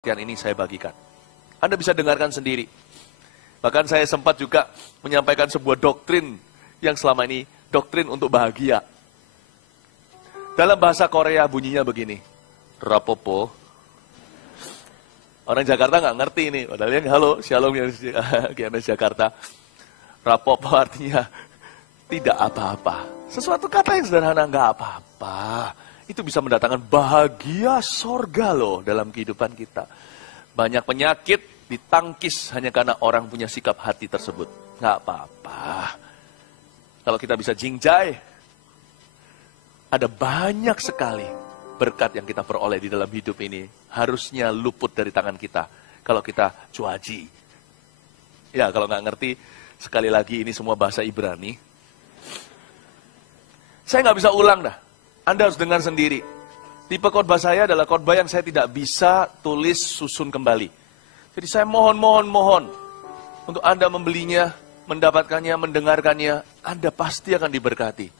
Yang ini saya bagikan. Anda bisa dengarkan sendiri. Bahkan saya sempat juga menyampaikan sebuah doktrin yang selama ini doktrin untuk bahagia. Dalam bahasa Korea bunyinya begini. Rapopo. Orang Jakarta nggak ngerti ini. Padahal yang halo, shalom yang Jakarta. Rapopo artinya tidak apa-apa. Sesuatu kata yang sederhana, nggak apa-apa. Itu bisa mendatangkan bahagia sorga loh dalam kehidupan kita. Banyak penyakit ditangkis hanya karena orang punya sikap hati tersebut. Nggak apa-apa. Kalau kita bisa jingjai, ada banyak sekali berkat yang kita peroleh di dalam hidup ini. Harusnya luput dari tangan kita kalau kita cuaji. Ya kalau nggak ngerti, sekali lagi ini semua bahasa Ibrani. Saya nggak bisa ulang dah. Anda harus dengar sendiri. Tipe khotbah saya adalah khotbah yang saya tidak bisa tulis susun kembali. Jadi saya mohon untuk Anda membelinya, mendapatkannya, mendengarkannya. Anda pasti akan diberkati.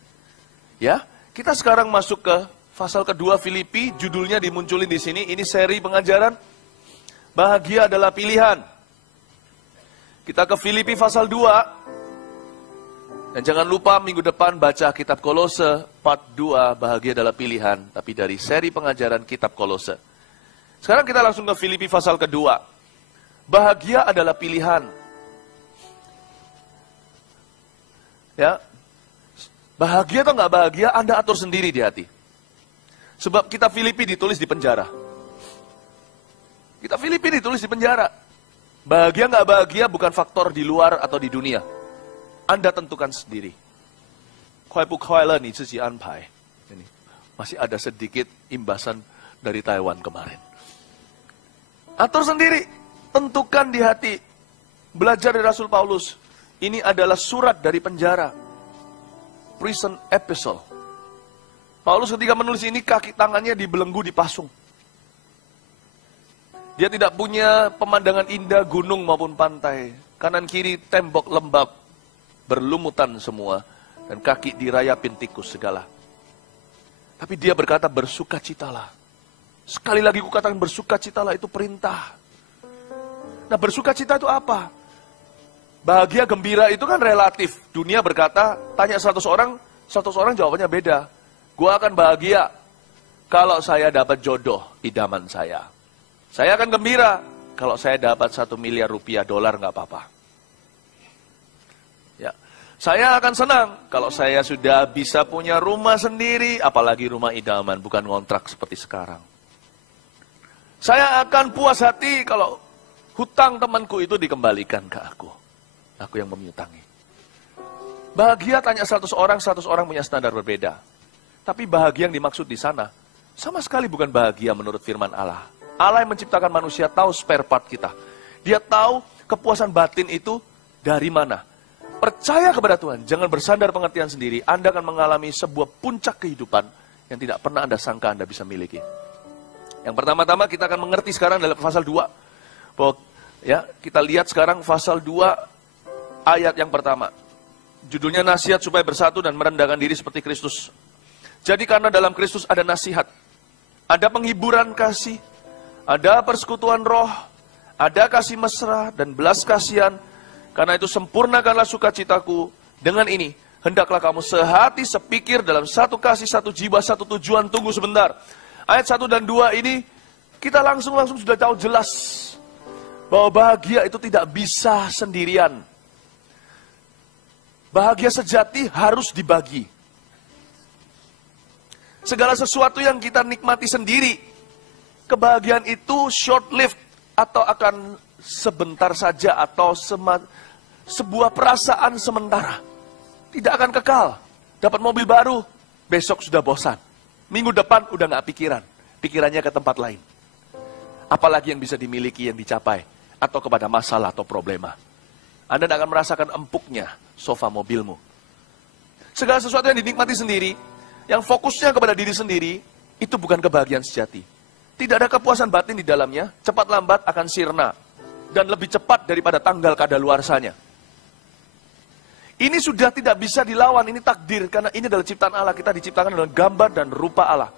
Ya, kita sekarang masuk ke pasal kedua Filipi. Judulnya dimunculin di sini. Ini seri pengajaran. Bahagia adalah pilihan. Kita ke Filipi pasal 2. Dan jangan lupa minggu depan baca kitab Kolose part 2, bahagia adalah pilihan. Tapi dari seri pengajaran kitab Kolose. Sekarang kita langsung ke Filipi pasal kedua. Bahagia adalah pilihan. Ya, bahagia atau nggak bahagia, Anda atur sendiri di hati. Sebab kitab Filipi ditulis di penjara. Kitab Filipi ditulis di penjara. Bahagia nggak bahagia bukan faktor di luar atau di dunia. Anda tentukan sendiri. Ini masih ada sedikit imbasan dari Taiwan kemarin. Atur sendiri, tentukan di hati. Belajar dari Rasul Paulus. Ini adalah surat dari penjara. Prison epistle. Paulus ketika menulis ini kaki tangannya dibelenggu dipasung. Dia tidak punya pemandangan indah gunung maupun pantai. Kanan kiri tembok lembab. Berlumutan semua, dan kaki dirayapin tikus segala. Tapi dia berkata bersukacitalah. Sekali lagi kukatakan bersukacitalah itu perintah. Nah bersukacita itu apa? Bahagia gembira itu kan relatif. Dunia berkata, tanya 100 orang jawabannya beda. Gua akan bahagia kalau saya dapat jodoh idaman saya. Saya akan gembira kalau saya dapat 1 miliar rupiah, dolar nggak apa-apa. Saya akan senang kalau saya sudah bisa punya rumah sendiri, apalagi rumah idaman, bukan ngontrak seperti sekarang. Saya akan puas hati kalau hutang temanku itu dikembalikan ke aku. Aku yang memiutangi. Bahagia tanya 100 orang punya standar berbeda. Tapi bahagia yang dimaksud di sana, sama sekali bukan bahagia menurut firman Allah. Allah yang menciptakan manusia tahu spare part kita. Dia tahu kepuasan batin itu dari mana. Percaya kepada Tuhan, jangan bersandar pengertian sendiri. Anda akan mengalami sebuah puncak kehidupan yang tidak pernah Anda sangka Anda bisa miliki. Yang pertama-tama kita akan mengerti sekarang dalam pasal 2. Bahwa, ya, kita lihat sekarang pasal 2 ayat yang pertama. Judulnya nasihat supaya bersatu dan merendahkan diri seperti Kristus. Jadi karena dalam Kristus ada nasihat. Ada penghiburan kasih. Ada persekutuan roh. Ada kasih mesra dan belas kasihan. Karena itu sempurnakanlah sukacitaku. Dengan ini, hendaklah kamu sehati, sepikir, dalam satu kasih, satu jiwa, satu tujuan. Tunggu sebentar. Ayat 1 dan 2 ini, kita langsung sudah tahu jelas. Bahwa bahagia itu tidak bisa sendirian. Bahagia sejati harus dibagi. Segala sesuatu yang kita nikmati sendiri, kebahagiaan itu short-lived atau akan sebentar saja atau sebuah perasaan sementara. Tidak akan kekal. Dapat mobil baru, besok sudah bosan. Minggu depan udah gak pikiran. Pikirannya ke tempat lain. Apalagi yang bisa dimiliki, yang dicapai. Atau kepada masalah atau problema. Anda tidak akan merasakan empuknya sofa mobilmu. Segala sesuatu yang dinikmati sendiri, yang fokusnya kepada diri sendiri, itu bukan kebahagiaan sejati. Tidak ada kepuasan batin di dalamnya, cepat lambat akan sirna. Dan lebih cepat daripada tanggal kadaluarsanya. Ini sudah tidak bisa dilawan, ini takdir. Karena ini adalah ciptaan Allah, kita diciptakan dengan gambar dan rupa Allah.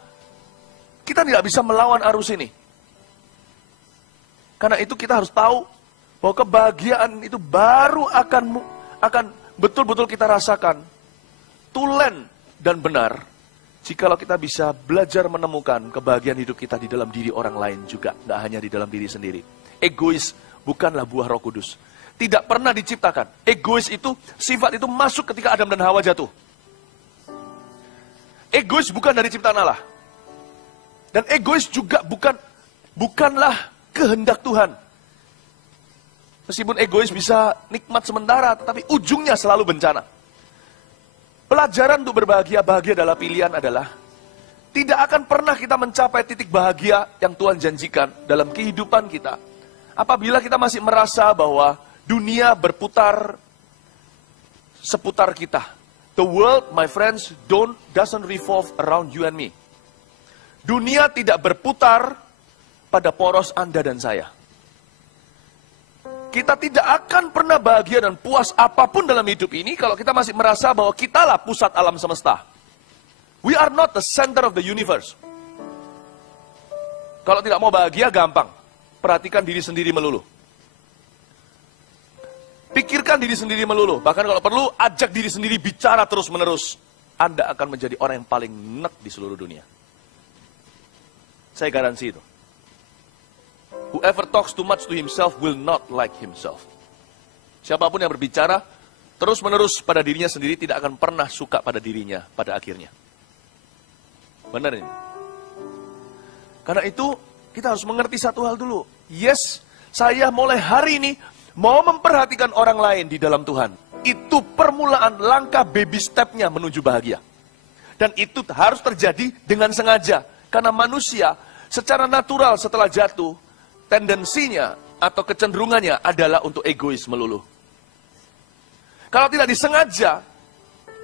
Kita tidak bisa melawan arus ini. Karena itu kita harus tahu bahwa kebahagiaan itu baru akan betul-betul kita rasakan tulen dan benar jikalau kita bisa belajar menemukan kebahagiaan hidup kita di dalam diri orang lain juga, nggak hanya di dalam diri sendiri. Egois bukanlah buah Roh Kudus. Tidak pernah diciptakan. Egois itu, sifat itu masuk ketika Adam dan Hawa jatuh. Egois bukan dari ciptaan Allah. Dan egois juga bukanlah kehendak Tuhan. Meskipun egois bisa nikmat sementara, tetapi ujungnya selalu bencana. Pelajaran untuk berbahagia, bahagia adalah pilihan adalah tidak akan pernah kita mencapai titik bahagia yang Tuhan janjikan dalam kehidupan kita. Apabila kita masih merasa bahwa dunia berputar seputar kita. The world, my friends, doesn't revolve around you and me. Dunia tidak berputar pada poros Anda dan saya. Kita tidak akan pernah bahagia dan puas apapun dalam hidup ini kalau kita masih merasa bahwa kitalah pusat alam semesta. We are not the center of the universe. Kalau tidak mau bahagia, gampang. Perhatikan diri sendiri melulu. Pikirkan diri sendiri melulu. Bahkan kalau perlu, ajak diri sendiri bicara terus-menerus. Anda akan menjadi orang yang paling enak di seluruh dunia. Saya garansi itu. Whoever talks too much to himself will not like himself. Siapapun yang berbicara terus-menerus pada dirinya sendiri tidak akan pernah suka pada dirinya pada akhirnya. Benar ini? Karena itu kita harus mengerti satu hal dulu. Yes, saya mulai hari ini mau memperhatikan orang lain di dalam Tuhan. Itu permulaan langkah baby step-nya menuju bahagia. Dan itu harus terjadi dengan sengaja. Karena manusia secara natural setelah jatuh, tendensinya atau kecenderungannya adalah untuk egois melulu. Kalau tidak disengaja,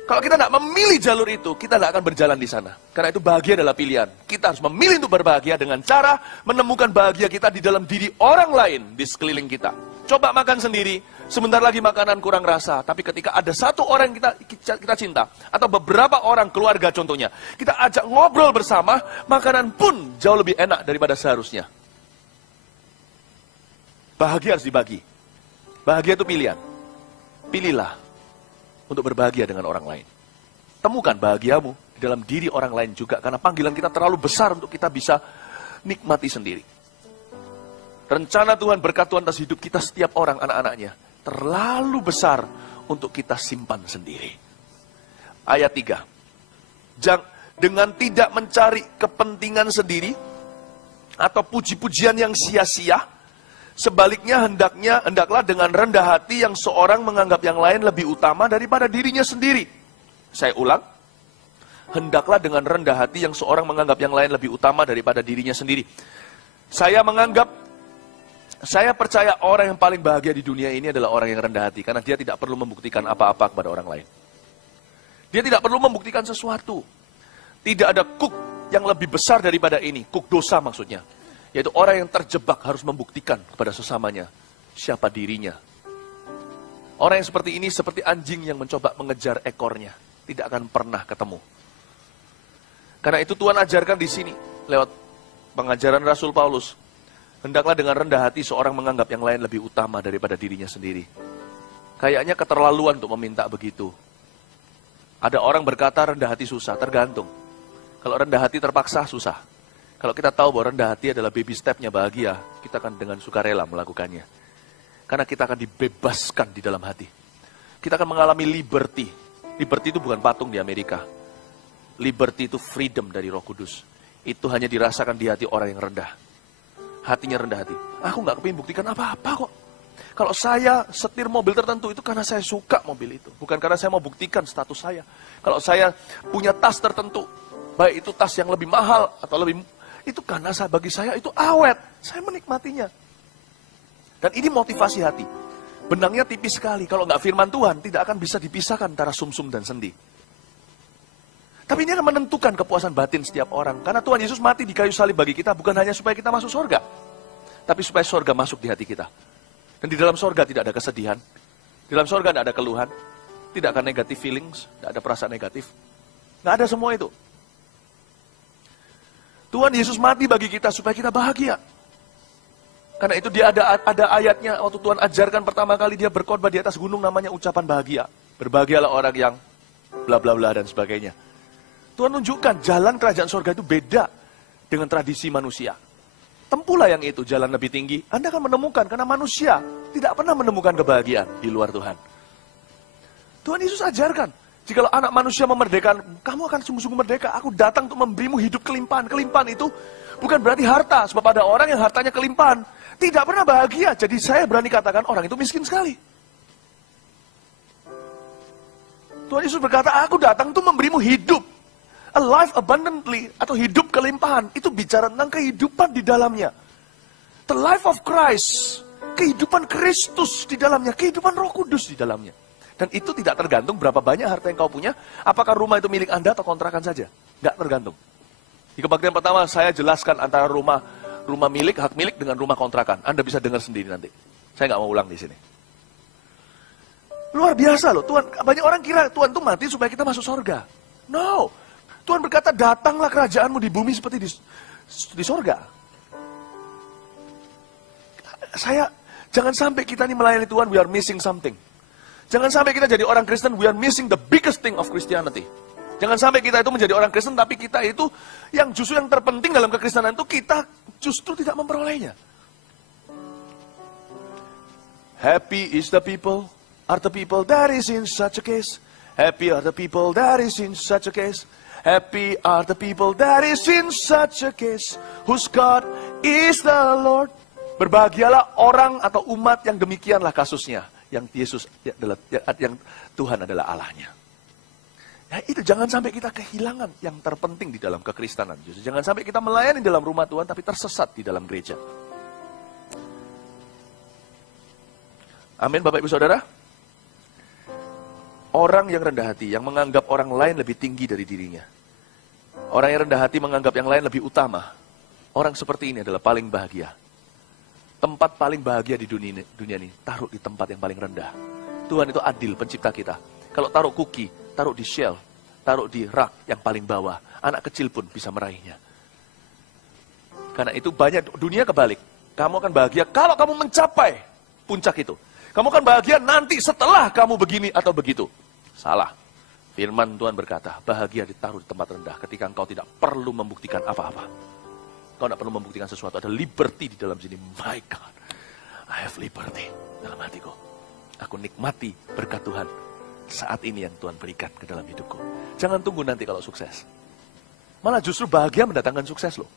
kalau kita tidak memilih jalur itu, kita tidak akan berjalan di sana. Karena itu bahagia adalah pilihan. Kita harus memilih untuk berbahagia dengan cara menemukan bahagia kita di dalam diri orang lain di sekeliling kita. Coba makan sendiri, sebentar lagi makanan kurang rasa. Tapi ketika ada satu orang yang kita cinta, atau beberapa orang keluarga contohnya, kita ajak ngobrol bersama, makanan pun jauh lebih enak daripada seharusnya. Bahagia harus dibagi. Bahagia itu pilihan. Pilihlah untuk berbahagia dengan orang lain. Temukan bahagiamu di dalam diri orang lain juga. Karena panggilan kita terlalu besar untuk kita bisa nikmati sendiri. Rencana Tuhan, berkat Tuhan atas hidup kita setiap orang, anak-anaknya, terlalu besar untuk kita simpan sendiri. Ayat 3. Dengan tidak mencari kepentingan sendiri atau puji-pujian yang sia-sia, sebaliknya hendaklah dengan rendah hati yang seorang menganggap yang lain lebih utama daripada dirinya sendiri. Saya ulang. Hendaklah dengan rendah hati yang seorang menganggap yang lain lebih utama daripada dirinya sendiri. Saya percaya orang yang paling bahagia di dunia ini adalah orang yang rendah hati. Karena dia tidak perlu membuktikan apa-apa kepada orang lain. Dia tidak perlu membuktikan sesuatu. Tidak ada kuk yang lebih besar daripada ini. Kuk dosa maksudnya. Yaitu orang yang terjebak harus membuktikan kepada sesamanya siapa dirinya. Orang yang seperti ini seperti anjing yang mencoba mengejar ekornya. Tidak akan pernah ketemu. Karena itu Tuhan ajarkan di sini lewat pengajaran Rasul Paulus. Hendaklah dengan rendah hati seorang menganggap yang lain lebih utama daripada dirinya sendiri. Kayaknya keterlaluan untuk meminta begitu. Ada orang berkata rendah hati susah, tergantung. Kalau rendah hati terpaksa susah. Kalau kita tahu bahwa rendah hati adalah baby step-nya bahagia, kita akan dengan sukarela melakukannya. Karena kita akan dibebaskan di dalam hati. Kita akan mengalami liberty. Liberty itu bukan patung di Amerika. Liberty itu freedom dari Roh Kudus. Itu hanya dirasakan di hati orang yang rendah. Hatinya rendah hati. Aku nggak kepingin buktikan apa-apa kok. Kalau saya setir mobil tertentu itu karena saya suka mobil itu. Bukan karena saya mau buktikan status saya. Kalau saya punya tas tertentu, baik itu tas yang lebih mahal atau lebih... Itu karena bagi saya itu awet. Saya menikmatinya. Dan ini motivasi hati. Benangnya tipis sekali. Kalau nggak firman Tuhan, tidak akan bisa dipisahkan antara sumsum dan sendi. Tapi ini akan menentukan kepuasan batin setiap orang. Karena Tuhan Yesus mati di kayu salib bagi kita bukan hanya supaya kita masuk surga. Tapi supaya surga masuk di hati kita. Dan di dalam surga tidak ada kesedihan. Di dalam surga tidak ada keluhan. Tidak akan negative feelings. Tidak ada perasaan negatif. Nggak ada semua itu. Tuhan Yesus mati bagi kita supaya kita bahagia. Karena itu dia ada ayatnya waktu Tuhan ajarkan pertama kali dia berkhotbah di atas gunung namanya ucapan bahagia. Berbahagialah orang yang bla bla bla dan sebagainya. Tuhan tunjukkan jalan kerajaan surga itu beda dengan tradisi manusia. Tempuhlah yang itu, jalan lebih tinggi. Anda akan menemukan, karena manusia tidak pernah menemukan kebahagiaan di luar Tuhan. Tuhan Yesus ajarkan, jikalau anak manusia memerdekakan, kamu akan sungguh-sungguh merdeka. Aku datang untuk memberimu hidup kelimpahan. Kelimpahan itu bukan berarti harta, sebab ada orang yang hartanya kelimpahan. Tidak pernah bahagia, jadi saya berani katakan orang itu miskin sekali. Tuhan Yesus berkata, aku datang untuk memberimu hidup. A life abundantly, atau hidup kelimpahan. Itu bicara tentang kehidupan di dalamnya. The life of Christ. Kehidupan Kristus di dalamnya. Kehidupan Roh Kudus di dalamnya. Dan itu tidak tergantung berapa banyak harta yang kau punya. Apakah rumah itu milik Anda atau kontrakan saja. Nggak tergantung. Di kebaktian pertama saya jelaskan antara rumah milik, hak milik dengan rumah kontrakan. Anda bisa dengar sendiri nanti. Saya nggak mau ulang di sini. Luar biasa loh. Tuhan, banyak orang kira Tuhan itu mati supaya kita masuk surga. No. Tuhan berkata, datanglah kerajaanmu di bumi seperti di surga. Jangan sampai kita ini melayani Tuhan, we are missing something. Jangan sampai kita jadi orang Kristen, we are missing the biggest thing of Christianity. Jangan sampai kita itu menjadi orang Kristen, tapi kita itu yang justru yang terpenting dalam kekristenan itu kita justru tidak memperolehnya. Happy is the people, are the people that is in such a case. Happy are the people that is in such a case. Happy are the people that is in such a case, whose God is the Lord. Berbahagialah orang atau umat yang demikianlah kasusnya, yang Yesus yang Tuhan adalah Allahnya. Nah itu jangan sampai kita kehilangan yang terpenting di dalam kekristenan. Justru jangan sampai kita melayani dalam rumah Tuhan tapi tersesat di dalam gereja. Amin Bapak Ibu Saudara. Orang yang rendah hati, yang menganggap orang lain lebih tinggi dari dirinya. Orang yang rendah hati menganggap yang lain lebih utama. Orang seperti ini adalah paling bahagia. Tempat paling bahagia di dunia ini, taruh di tempat yang paling rendah. Tuhan itu adil, pencipta kita. Kalau taruh kuki, taruh di shelf, taruh di rak yang paling bawah, anak kecil pun bisa meraihnya. Karena itu banyak, dunia kebalik. Kamu akan bahagia kalau kamu mencapai puncak itu. Kamu akan bahagia nanti setelah kamu begini atau begitu. Salah. Firman Tuhan berkata, bahagia ditaruh di tempat rendah ketika engkau tidak perlu membuktikan apa-apa. Engkau tidak perlu membuktikan sesuatu. Ada liberty di dalam sini. My God, I have liberty dalam hatiku. Aku nikmati berkat Tuhan saat ini yang Tuhan berikan ke dalam hidupku. Jangan tunggu nanti kalau sukses. Malah justru bahagia mendatangkan sukses loh.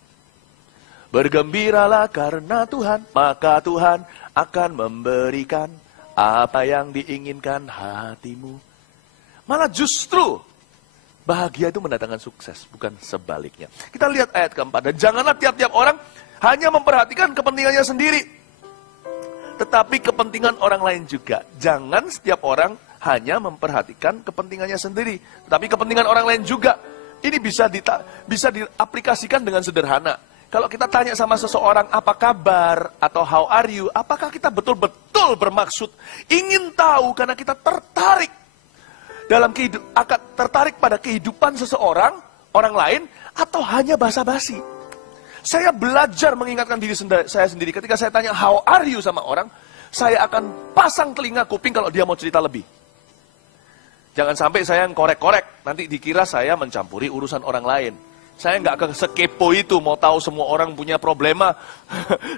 Bergembiralah karena Tuhan, maka Tuhan akan memberikan apa yang diinginkan hatimu. Malah justru bahagia itu mendatangkan sukses, bukan sebaliknya. Kita lihat ayat keempat. Dan janganlah tiap-tiap orang hanya memperhatikan kepentingannya sendiri, tetapi kepentingan orang lain juga. Jangan setiap orang hanya memperhatikan kepentingannya sendiri, tetapi kepentingan orang lain juga. Ini bisa diaplikasikan dengan sederhana. Kalau kita tanya sama seseorang, apa kabar, atau how are you, apakah kita betul-betul bermaksud ingin tahu karena kita tertarik dalam tertarik pada kehidupan seseorang, orang lain, atau hanya basa-basi? Saya belajar mengingatkan diri saya sendiri, ketika saya tanya how are you sama orang, saya akan pasang telinga kuping kalau dia mau cerita lebih. Jangan sampai saya yang korek-korek, nanti dikira saya mencampuri urusan orang lain. Saya nggak sekepo itu, mau tahu semua orang punya problema,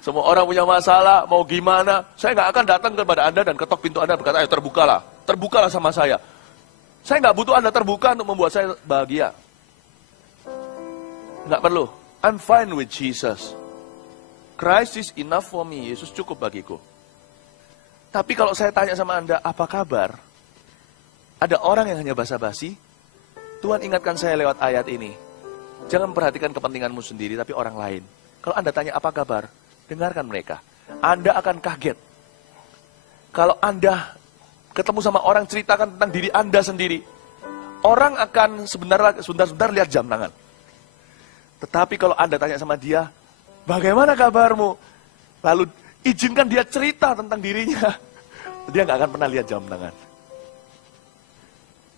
semua orang punya masalah, mau gimana. Saya nggak akan datang kepada Anda dan ketok pintu Anda berkata, ayo terbukalah sama saya. Saya nggak butuh Anda terbuka untuk membuat saya bahagia. Nggak perlu. I'm fine with Jesus. Christ is enough for me. Yesus cukup bagiku. Tapi kalau saya tanya sama Anda, apa kabar? Ada orang yang hanya basa-basi. Tuhan ingatkan saya lewat ayat ini. Jangan perhatikan kepentinganmu sendiri, tapi orang lain. Kalau Anda tanya apa kabar, dengarkan mereka. Anda akan kaget. Kalau Anda ketemu sama orang, ceritakan tentang diri Anda sendiri. Orang akan sebentar lihat jam tangan. Tetapi kalau Anda tanya sama dia, bagaimana kabarmu? Lalu izinkan dia cerita tentang dirinya. Dia nggak akan pernah lihat jam tangan.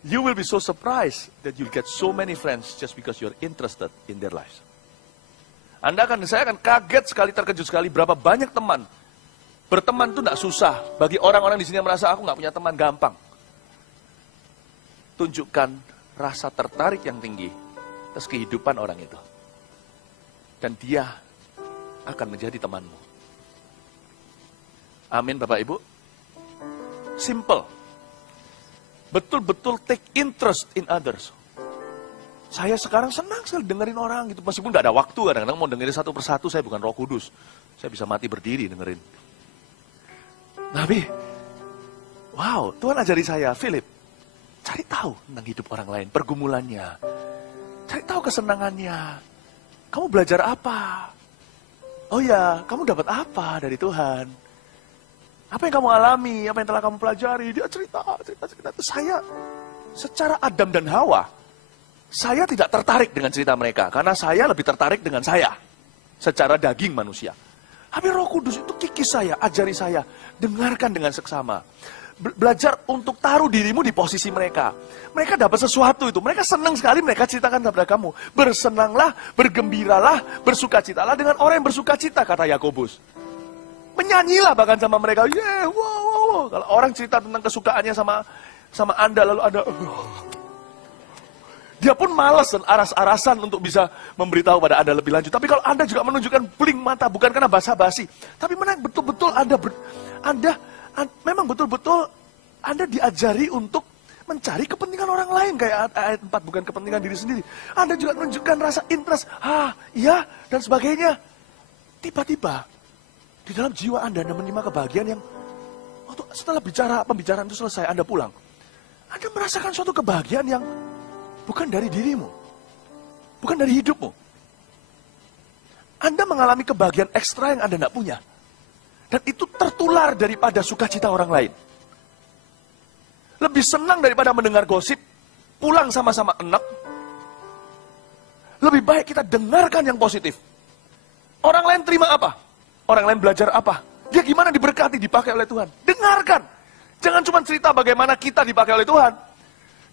You will be so surprised that you'll get so many friends just because you're interested in their lives. Saya akan kaget sekali, terkejut sekali berapa banyak teman. Berteman itu tidak susah. Bagi orang-orang di sini yang merasa aku nggak punya teman, gampang. Tunjukkan rasa tertarik yang tinggi atas kehidupan orang itu. Dan dia akan menjadi temanmu. Amin Bapak Ibu. Simple. Betul-betul take interest in others. Saya sekarang senang sekali dengerin orang gitu. Meskipun tidak ada waktu, kadang-kadang mau dengerin satu persatu, saya bukan Roh Kudus. Saya bisa mati berdiri dengerin. Tapi, wow, Tuhan ajari saya, Philip, cari tahu tentang hidup orang lain, pergumulannya. Cari tahu kesenangannya. Kamu belajar apa? Oh ya, kamu dapat apa dari Tuhan? Apa yang kamu alami, apa yang telah kamu pelajari? Dia cerita. Saya, secara Adam dan Hawa, saya tidak tertarik dengan cerita mereka. Karena saya lebih tertarik dengan saya. Secara daging manusia. Tapi Roh Kudus itu kikis saya, ajari saya. Dengarkan dengan seksama. Belajar untuk taruh dirimu di posisi mereka. Mereka dapat sesuatu itu. Mereka senang sekali, mereka ceritakan kepada kamu. Bersenanglah, bergembiralah, bersukacitalah dengan orang yang bersukacita, kata Yakobus. Menyanyilah bahkan sama mereka. Yeah, wow. Kalau orang cerita tentang kesukaannya sama Anda, lalu Anda... Dia pun malas dan aras-arasan untuk bisa memberitahu pada Anda lebih lanjut. Tapi kalau Anda juga menunjukkan bling mata, bukan karena basa-basi. Tapi betul-betul memang betul-betul Anda diajari untuk mencari kepentingan orang lain. Kayak ayat 4, bukan kepentingan diri sendiri. Anda juga menunjukkan rasa interest. Iya, dan sebagainya. Tiba-tiba, di dalam jiwa Anda menerima kebahagiaan yang, setelah pembicaraan itu selesai, Anda pulang. Anda merasakan suatu kebahagiaan yang bukan dari dirimu. Bukan dari hidupmu. Anda mengalami kebahagiaan ekstra yang Anda tidak punya. Dan itu tertular daripada sukacita orang lain. Lebih senang daripada mendengar gosip, pulang sama-sama enak. Lebih baik kita dengarkan yang positif. Orang lain terima apa? Orang lain belajar apa? Dia gimana diberkati, dipakai oleh Tuhan. Dengarkan. Jangan cuma cerita bagaimana kita dipakai oleh Tuhan.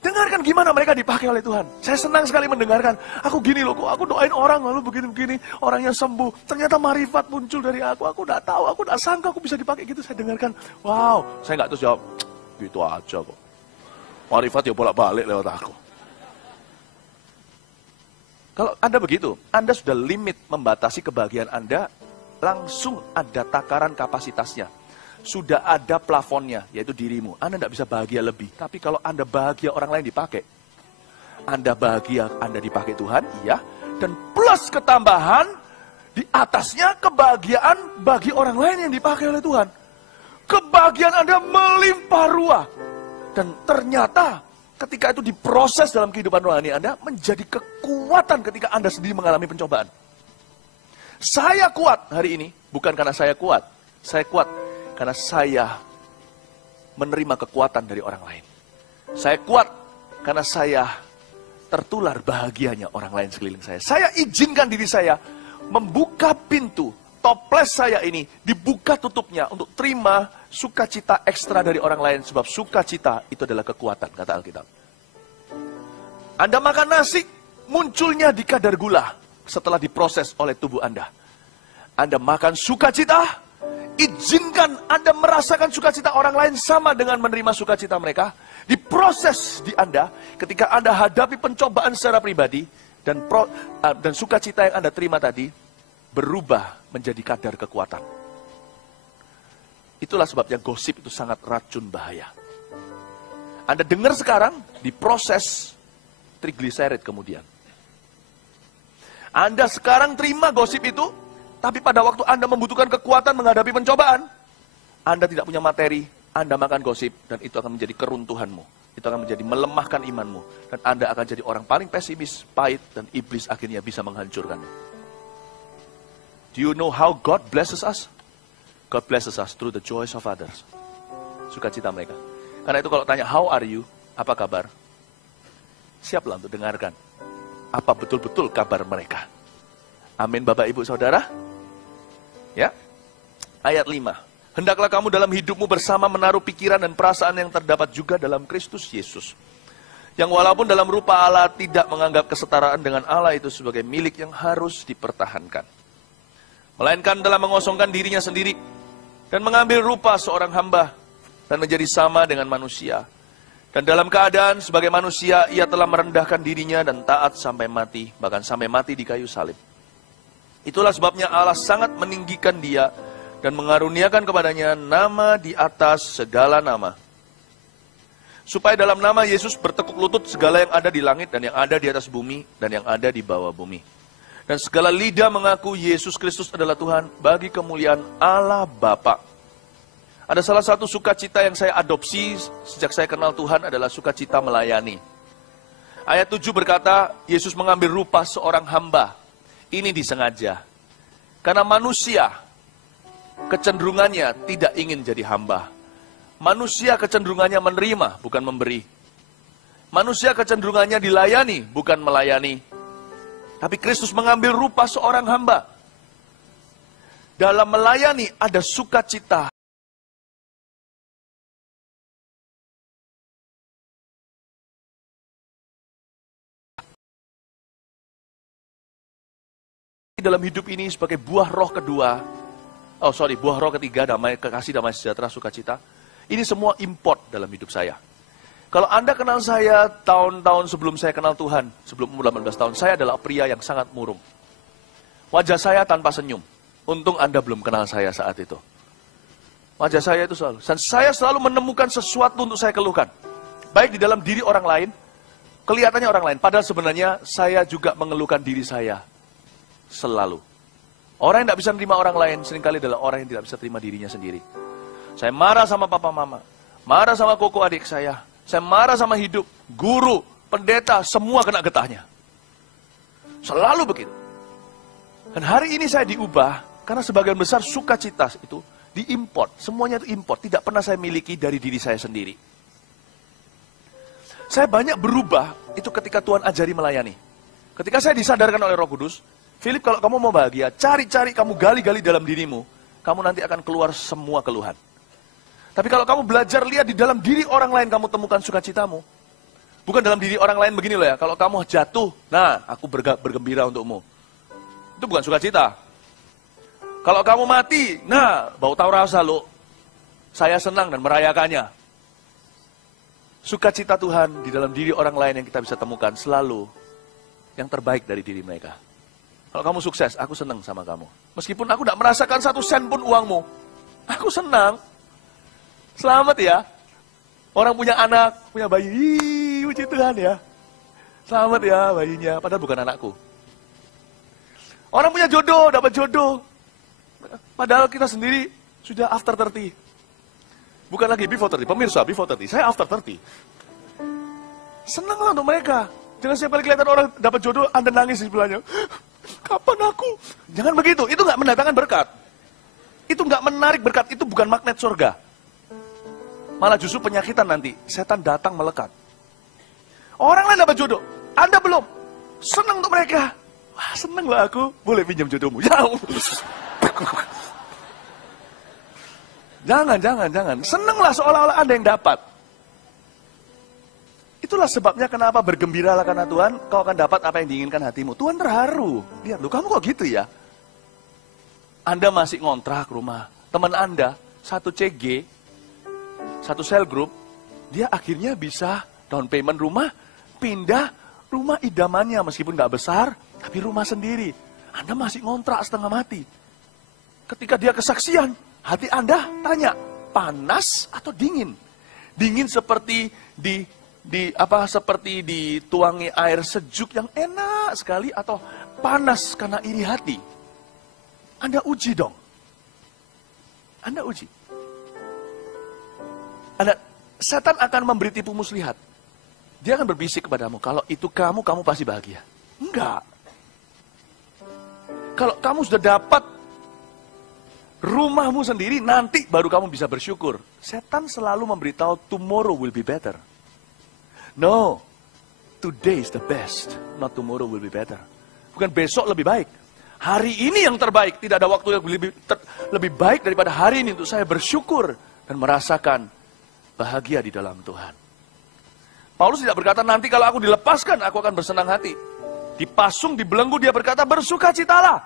Dengarkan gimana mereka dipakai oleh Tuhan. Saya senang sekali mendengarkan. Aku gini loh, aku doain orang lalu begini-begini. Orangnya sembuh. Ternyata marifat muncul dari aku. Aku tidak tahu, aku tidak sangka aku bisa dipakai gitu. Saya dengarkan. Wow, saya nggak terus jawab. Gitu aja kok. Marifat ya bolak-balik lewat aku. Kalau Anda begitu, Anda sudah limit membatasi kebahagiaan Anda. Langsung ada takaran kapasitasnya. Sudah ada plafonnya, yaitu dirimu. Anda tidak bisa bahagia lebih. Tapi kalau Anda bahagia orang lain dipakai. Anda bahagia, Anda dipakai Tuhan, iya. Dan plus ketambahan, di atasnya kebahagiaan bagi orang lain yang dipakai oleh Tuhan. Kebahagiaan Anda melimpah ruah. Dan ternyata ketika itu diproses dalam kehidupan rohani Anda, menjadi kekuatan ketika Anda sendiri mengalami pencobaan. Saya kuat hari ini, bukan karena saya kuat. Saya kuat karena saya menerima kekuatan dari orang lain. Saya kuat karena saya tertular bahagianya orang lain sekeliling saya. Saya izinkan diri saya membuka pintu, toples saya ini dibuka tutupnya untuk terima sukacita ekstra dari orang lain. Sebab sukacita itu adalah kekuatan, kata Alkitab. Anda makan nasi, munculnya di kadar gula setelah diproses oleh tubuh Anda. Anda makan sukacita, izinkan Anda merasakan sukacita orang lain sama dengan menerima sukacita mereka. Diproses di Anda ketika Anda hadapi pencobaan secara pribadi. Dan sukacita yang Anda terima tadi berubah menjadi kadar kekuatan. Itulah sebabnya gosip itu sangat racun bahaya. Anda dengar sekarang, diproses trigliserid kemudian. Anda sekarang terima gosip itu, tapi pada waktu Anda membutuhkan kekuatan menghadapi pencobaan, Anda tidak punya materi, Anda makan gosip, dan itu akan menjadi keruntuhanmu. Itu akan menjadi melemahkan imanmu. Dan Anda akan jadi orang paling pesimis, pahit, dan iblis akhirnya bisa menghancurkanmu. Do you know how God blesses us? God blesses us through the joys of others. Sukacita mereka. Karena itu kalau tanya, how are you? Apa kabar? Siaplah untuk dengarkan. Apa betul-betul kabar mereka? Amin Bapak Ibu Saudara. Ya, ayat 5. Hendaklah kamu dalam hidupmu bersama menaruh pikiran dan perasaan yang terdapat juga dalam Kristus Yesus. Yang walaupun dalam rupa Allah tidak menganggap kesetaraan dengan Allah itu sebagai milik yang harus dipertahankan. Melainkan dalam mengosongkan dirinya sendiri dan mengambil rupa seorang hamba dan menjadi sama dengan manusia. Dan dalam keadaan sebagai manusia, ia telah merendahkan dirinya dan taat sampai mati, bahkan sampai mati di kayu salib. Itulah sebabnya Allah sangat meninggikan dia dan mengaruniakan kepadanya nama di atas segala nama. Supaya dalam nama Yesus bertekuk lutut segala yang ada di langit dan yang ada di atas bumi dan yang ada di bawah bumi. Dan segala lidah mengaku Yesus Kristus adalah Tuhan bagi kemuliaan Allah Bapa. Ada salah satu sukacita yang saya adopsi sejak saya kenal Tuhan adalah sukacita melayani. Ayat 7 berkata, Yesus mengambil rupa seorang hamba. Ini disengaja. Karena manusia kecenderungannya tidak ingin jadi hamba. Manusia kecenderungannya menerima, bukan memberi. Manusia kecenderungannya dilayani, bukan melayani. Tapi Kristus mengambil rupa seorang hamba. Dalam melayani ada sukacita. Dalam hidup ini sebagai buah roh kedua. Buah roh ketiga, damai, kekasih, damai sejahtera, sukacita. Ini semua import dalam hidup saya. Kalau Anda kenal saya tahun-tahun sebelum saya kenal Tuhan, sebelum umur 18 tahun, saya adalah pria yang sangat murung. Wajah saya tanpa senyum. Untung Anda belum kenal saya saat itu. Wajah saya itu selalu. Dan saya selalu menemukan sesuatu untuk saya keluhkan. Baik di dalam diri orang lain, kelihatannya orang lain. Padahal sebenarnya saya juga mengeluhkan diri saya. Selalu. Orang yang tidak bisa menerima orang lain, seringkali adalah orang yang tidak bisa terima dirinya sendiri. Saya marah sama papa mama, marah sama koko adik saya marah sama hidup, guru, pendeta, semua kena getahnya. Selalu begitu. Dan hari ini saya diubah, karena sebagian besar sukacita itu diimport, semuanya itu import, tidak pernah saya miliki dari diri saya sendiri. Saya banyak berubah, itu ketika Tuhan ajari melayani. Ketika saya disadarkan oleh Roh Kudus, Philip, kalau kamu mau bahagia, cari-cari, kamu gali-gali dalam dirimu, kamu nanti akan keluar semua keluhan. Tapi kalau kamu belajar lihat di dalam diri orang lain, kamu temukan sukacitamu. Bukan dalam diri orang lain begini loh ya, kalau kamu jatuh, nah aku bergembira untukmu. Itu bukan sukacita. Kalau kamu mati, nah bau tahu rasa lo, saya senang dan merayakannya. Sukacita Tuhan di dalam diri orang lain yang kita bisa temukan selalu yang terbaik dari diri mereka. Kalau kamu sukses, aku senang sama kamu. Meskipun aku tidak merasakan 1 sen pun uangmu, aku senang. Selamat ya. Orang punya anak, punya bayi, puji Tuhan ya. Selamat ya bayinya, padahal bukan anakku. Orang punya jodoh, dapat jodoh. Padahal kita sendiri sudah after 30. Bukan lagi before 30, pemirsa before 30, saya after 30. Senanglah untuk mereka. Jangan siapa kali kelihatan orang dapat jodoh, Anda nangis di sebelahnya. Kapan aku? Jangan begitu, itu nggak mendatangkan berkat. Itu nggak menarik berkat, itu bukan magnet surga. Malah justru penyakitan nanti, setan datang melekat. Orang lain dapat jodoh, Anda belum. Senang untuk mereka. Wah, senang lah aku, boleh pinjam jodohmu. Jangan. Senanglah seolah-olah Anda yang dapat. Itulah sebabnya kenapa bergembiralah karena Tuhan, kau akan dapat apa yang diinginkan hatimu. Tuhan terharu. Lihat, kamu kok gitu ya? Anda masih ngontrak rumah. Teman Anda, 1 CG, 1 sel group, dia akhirnya bisa down payment rumah, pindah rumah idamannya, meskipun nggak besar, tapi rumah sendiri. Anda masih ngontrak setengah mati. Ketika dia kesaksian, hati Anda tanya, panas atau dingin? Dingin seperti seperti dituangi air sejuk yang enak sekali, atau panas karena iri hati? Anda uji dong. Anda uji. Setan akan memberi tipu muslihat. Dia akan berbisik kepadamu, kalau itu kamu pasti bahagia. Enggak. Kalau kamu sudah dapat rumahmu sendiri, nanti baru kamu bisa bersyukur. Setan selalu memberitahu, tomorrow will be better. No, today is the best, not tomorrow will be better. Bukan besok lebih baik. Hari ini yang terbaik, tidak ada waktu yang lebih baik daripada hari ini untuk saya bersyukur dan merasakan bahagia di dalam Tuhan. Paulus tidak berkata, nanti kalau aku dilepaskan, aku akan bersenang hati. Dipasung, dibelenggu, dia berkata, bersukacitalah.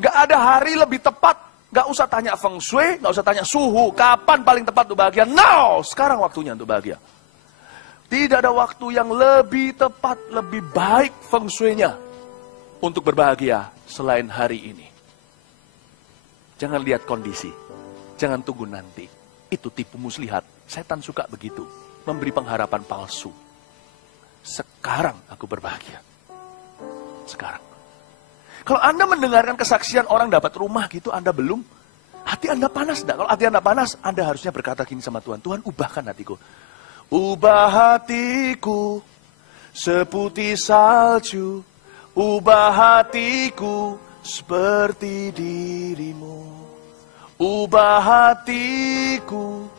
Gak ada hari lebih tepat. Gak usah tanya feng shui, gak usah tanya suhu. Kapan paling tepat untuk bahagia? Now! Sekarang waktunya untuk bahagia. Tidak ada waktu yang lebih tepat, lebih baik feng shui-nya untuk berbahagia selain hari ini. Jangan lihat kondisi. Jangan tunggu nanti. Itu tipu muslihat. Setan suka begitu. Memberi pengharapan palsu. Sekarang aku berbahagia. Sekarang. Kalau Anda mendengarkan kesaksian orang dapat rumah gitu, Anda belum. Hati Anda panas enggak? Kalau hati Anda panas, Anda harusnya berkata gini sama Tuhan. Tuhan, ubahkan hatiku. Ubah hatiku seputih salju. Ubah hatiku seperti dirimu. Ubah hatiku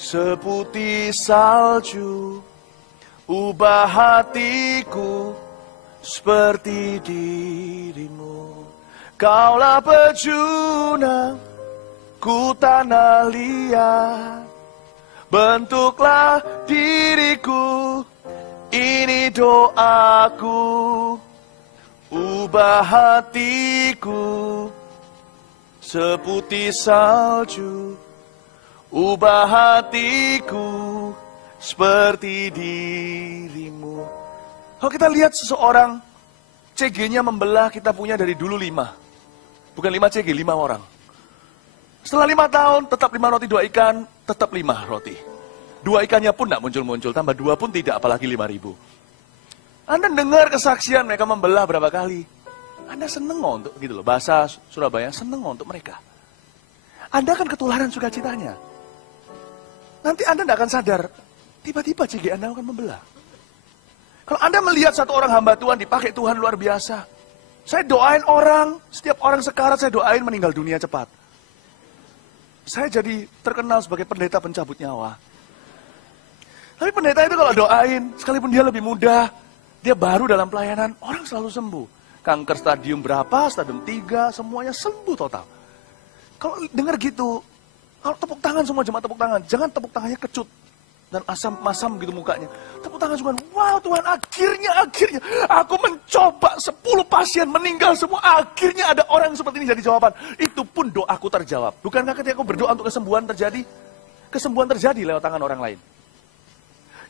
seputih salju. Ubah hatiku seperti dirimu. Kaulah pejuna, ku tanah liat. Bentuklah diriku, ini doaku. Ubah hatiku seputih salju. Ubah hatiku seperti dirimu. Kalau kita lihat seseorang, CG-nya membelah, kita punya dari dulu 5. Bukan 5 CG, 5 orang. Setelah 5 tahun, tetap 5 roti 2 ikan, tetap 5 roti. 2 ikannya pun tidak muncul-muncul, tambah 2 pun tidak, apalagi 5.000. Anda dengar kesaksian mereka membelah berapa kali. Anda seneng untuk gitu loh, bahasa Surabaya, seneng untuk mereka. Anda akan ketularan sukacitanya. Nanti Anda tidak akan sadar, tiba-tiba CG Anda akan membelah. Kalau Anda melihat satu orang hamba Tuhan dipakai Tuhan luar biasa. Saya doain orang, setiap orang sekarat saya doain meninggal dunia cepat. Saya jadi terkenal sebagai pendeta pencabut nyawa. Tapi pendeta itu kalau doain, sekalipun dia lebih muda, dia baru dalam pelayanan, orang selalu sembuh. Kanker stadium berapa, stadium 3, semuanya sembuh total. Kalau dengar gitu, kalau tepuk tangan semua jemaat tepuk tangan, jangan tepuk tangannya kecut dan asam-masam gitu mukanya. Tepuk tangan semua, wow Tuhan, akhirnya aku mencoba 10 pasien meninggal semua, akhirnya ada orang seperti ini jadi jawaban. Itu pun doaku terjawab. Bukankah ketika aku berdoa untuk kesembuhan terjadi lewat tangan orang lain.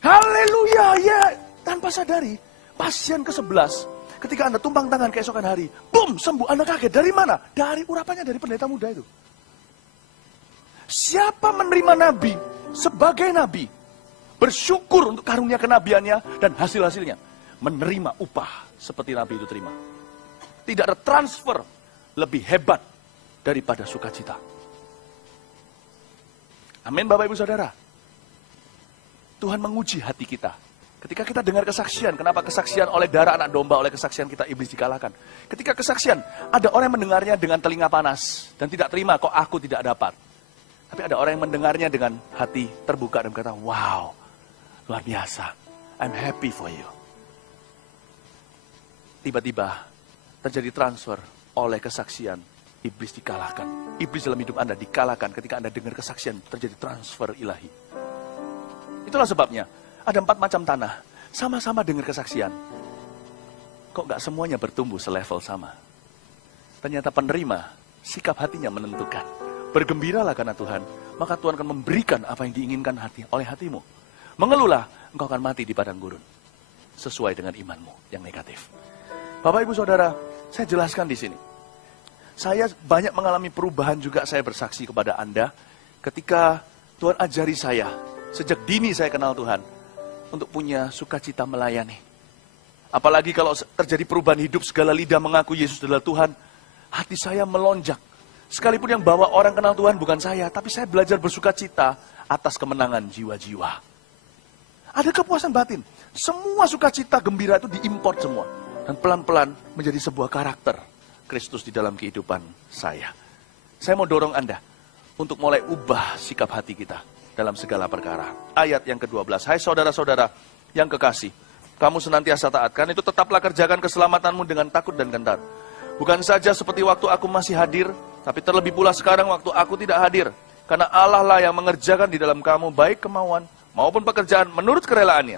Haleluya, ya. Tanpa sadari, pasien ke-11, ketika Anda tumpang tangan keesokan hari, boom, sembuh. Anda kaget, dari mana? Dari urapannya dari pendeta muda itu. Siapa menerima nabi sebagai nabi, bersyukur untuk karunia kenabiannya dan hasil-hasilnya, menerima upah seperti nabi itu terima. Tidak ada transfer lebih hebat daripada sukacita. Amin, Bapak Ibu Saudara. Tuhan menguji hati kita. Ketika kita dengar kesaksian, kenapa kesaksian oleh darah anak domba, oleh kesaksian kita iblis dikalahkan. Ketika kesaksian, ada orang yang mendengarnya dengan telinga panas dan tidak terima, kok aku tidak dapat. Tapi ada orang yang mendengarnya dengan hati terbuka dan berkata, wow, luar biasa, I'm happy for you. Tiba-tiba terjadi transfer oleh kesaksian, iblis dikalahkan. Iblis dalam hidup Anda dikalahkan ketika Anda dengar kesaksian, terjadi transfer ilahi. Itulah sebabnya, ada 4 macam tanah, sama-sama dengar kesaksian. Kok gak semuanya bertumbuh selevel sama? Ternyata penerima, sikap hatinya menentukan. Bergembiralah karena Tuhan, maka Tuhan akan memberikan apa yang diinginkan oleh hatimu. Mengeluhlah, engkau akan mati di padang gurun. Sesuai dengan imanmu yang negatif. Bapak Ibu Saudara, saya jelaskan di sini. Saya banyak mengalami perubahan juga, saya bersaksi kepada Anda. Ketika Tuhan ajari saya, sejak dini saya kenal Tuhan, untuk punya sukacita melayani. Apalagi kalau terjadi perubahan hidup, segala lidah mengaku Yesus adalah Tuhan, hati saya melonjak. Sekalipun yang bawa orang kenal Tuhan bukan saya, tapi saya belajar bersukacita atas kemenangan jiwa-jiwa. Ada kepuasan batin. Semua sukacita gembira itu diimport semua. Dan pelan-pelan menjadi sebuah karakter Kristus di dalam kehidupan saya. Saya mau dorong Anda untuk mulai ubah sikap hati kita dalam segala perkara. Ayat yang ke-12. Hai saudara-saudara yang kekasih, kamu senantiasa taat, kan itu tetaplah kerjakan keselamatanmu dengan takut dan gentar. Bukan saja seperti waktu aku masih hadir, tapi terlebih pula sekarang waktu aku tidak hadir. Karena Allah lah yang mengerjakan di dalam kamu baik kemauan maupun pekerjaan menurut kerelaannya.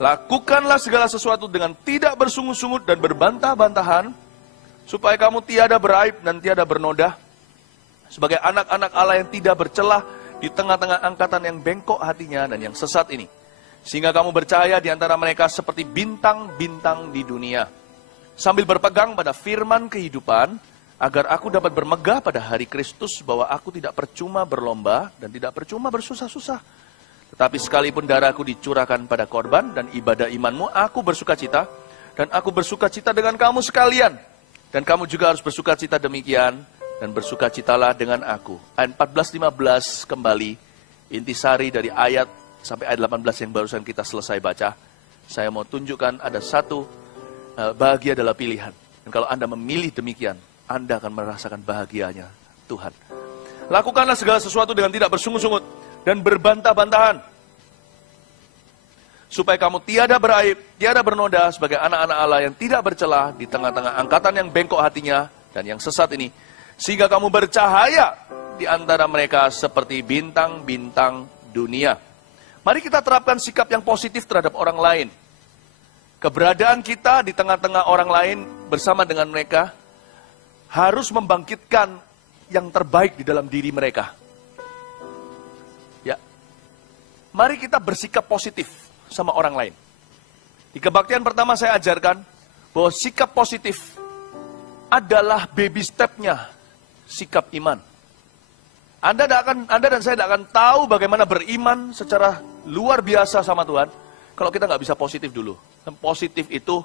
Lakukanlah segala sesuatu dengan tidak bersungut-sungut dan berbantah-bantahan, supaya kamu tiada beraib dan tiada bernoda, sebagai anak-anak Allah yang tidak bercelah di tengah-tengah angkatan yang bengkok hatinya dan yang sesat ini. Sehingga kamu bercahaya di antara mereka seperti bintang-bintang di dunia. Sambil berpegang pada firman kehidupan, agar aku dapat bermegah pada hari Kristus, bahwa aku tidak percuma berlomba dan tidak percuma bersusah-susah. Tetapi sekalipun darahku dicurahkan pada korban dan ibadah imanmu, aku bersukacita, dan aku bersukacita dengan kamu sekalian. Dan kamu juga harus bersukacita demikian, dan bersukacitalah dengan aku. Ayat 14-15 kembali, intisari dari ayat sampai ayat 18 yang barusan kita selesai baca. Saya mau tunjukkan ada satu bahagia adalah pilihan. Dan kalau Anda memilih demikian, Anda akan merasakan bahagianya Tuhan. Lakukanlah segala sesuatu dengan tidak bersungut-sungut dan berbantah-bantahan, supaya kamu tiada beraib, tiada bernoda, sebagai anak-anak Allah yang tidak bercelah di tengah-tengah angkatan yang bengkok hatinya dan yang sesat ini. Sehingga kamu bercahaya di antara mereka seperti bintang-bintang dunia. Mari kita terapkan sikap yang positif terhadap orang lain. Keberadaan kita di tengah-tengah orang lain bersama dengan mereka harus membangkitkan yang terbaik di dalam diri mereka. Ya, mari kita bersikap positif sama orang lain. Di kebaktian pertama saya ajarkan bahwa sikap positif adalah baby step-nya sikap iman. Anda dan saya tidak akan tahu bagaimana beriman secara luar biasa sama Tuhan kalau kita nggak bisa positif dulu. Dan positif itu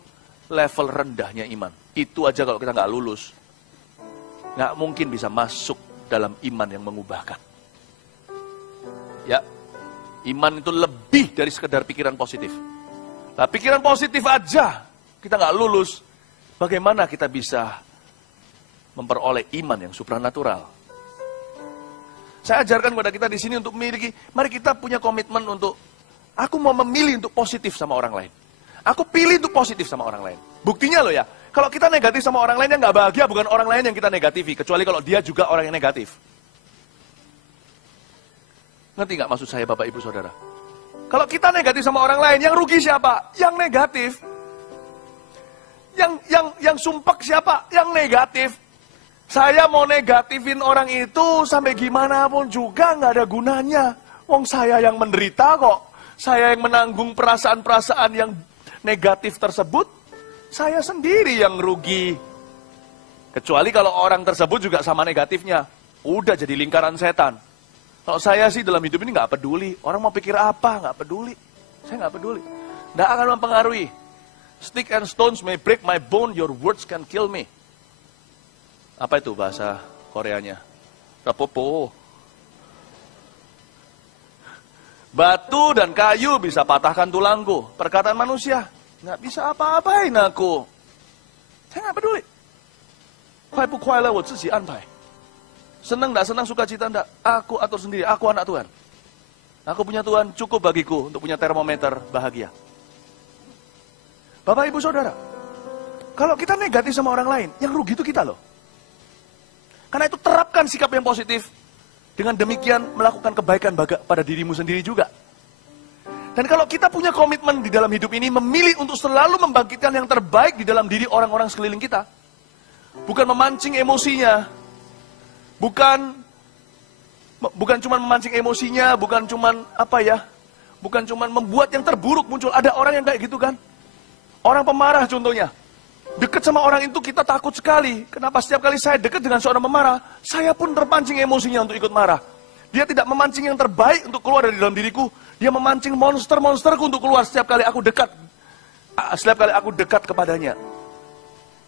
level rendahnya iman. Itu aja kalau kita nggak lulus, nggak mungkin bisa masuk dalam iman yang mengubahkan. Ya, iman itu lebih dari sekedar pikiran positif. Nah, pikiran positif aja kita nggak lulus, bagaimana kita bisa memperoleh iman yang supranatural? Saya ajarkan kepada kita di sini untuk memiliki, mari kita punya komitmen untuk, aku mau memilih untuk positif sama orang lain. Aku pilih untuk positif sama orang lain. Buktinya loh ya, kalau kita negatif sama orang lain yang nggak bahagia, bukan orang lain yang kita negatifi, kecuali kalau dia juga orang yang negatif. Ngerti nggak maksud saya Bapak Ibu Saudara? Kalau kita negatif sama orang lain, yang rugi siapa? Yang negatif. Yang sumpek siapa? Yang negatif. Saya mau negatifin orang itu sampai gimana pun juga nggak ada gunanya. Wong saya yang menderita kok. Saya yang menanggung perasaan-perasaan yang negatif tersebut. Saya sendiri yang rugi. Kecuali kalau orang tersebut juga sama negatifnya. Udah jadi lingkaran setan. Kalau saya sih dalam hidup ini nggak peduli. Orang mau pikir apa, nggak peduli. Saya nggak peduli. Nggak akan mempengaruhi. Stick and stones may break my bone, your words can kill me. Apa itu bahasa Koreanya? Rapopo. Batu dan kayu bisa patahkan tulangku. Perkataan manusia, nggak bisa apa-apain aku. Saya nggak peduli. Kuai pu kuai le, wo ziji anpai. Senang nggak senang, suka cita nggak, aku atur sendiri. Aku anak Tuhan. Aku punya Tuhan, cukup bagiku untuk punya termometer bahagia. Bapak Ibu Saudara, kalau kita negatif sama orang lain, yang rugi itu kita loh. Karena itu terapkan sikap yang positif. Dengan demikian melakukan kebaikan pada dirimu sendiri juga. Dan kalau kita punya komitmen di dalam hidup ini, memilih untuk selalu membangkitkan yang terbaik di dalam diri orang-orang sekeliling kita. Bukan memancing emosinya. Bukan cuma memancing emosinya, bukan cuma bukan cuma membuat yang terburuk muncul. Ada orang yang kayak gitu kan. Orang pemarah contohnya. Dekat sama orang itu kita takut sekali. Kenapa setiap kali saya dekat dengan seorang pemarah, saya pun terpancing emosinya untuk ikut marah. Dia tidak memancing yang terbaik untuk keluar dari dalam diriku. Dia memancing monster-monsterku untuk keluar setiap kali aku dekat. Setiap kali aku dekat kepadanya.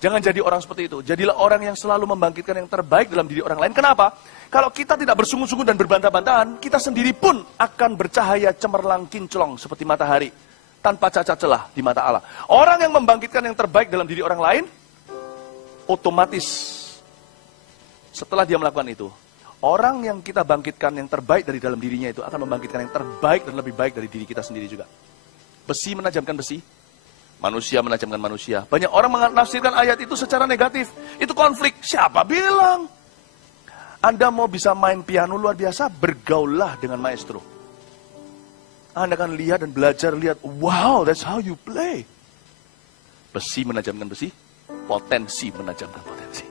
Jangan jadi orang seperti itu. Jadilah orang yang selalu membangkitkan yang terbaik dalam diri orang lain. Kenapa? Kalau kita tidak bersungguh-sungguh dan berbantah-bantahan, kita sendiri pun akan bercahaya cemerlang kinclong seperti matahari. Tanpa cacat celah di mata Allah. Orang yang membangkitkan yang terbaik dalam diri orang lain, otomatis setelah dia melakukan itu, orang yang kita bangkitkan yang terbaik dari dalam dirinya itu akan membangkitkan yang terbaik dan lebih baik dari diri kita sendiri juga. Besi menajamkan besi, manusia menajamkan manusia. Banyak orang menafsirkan ayat itu secara negatif. Itu konflik. Siapa bilang? Anda mau bisa main piano luar biasa, bergaullah dengan maestro. Anda akan lihat dan belajar, lihat, wow, that's how you play. Besi menajamkan besi, potensi menajamkan potensi.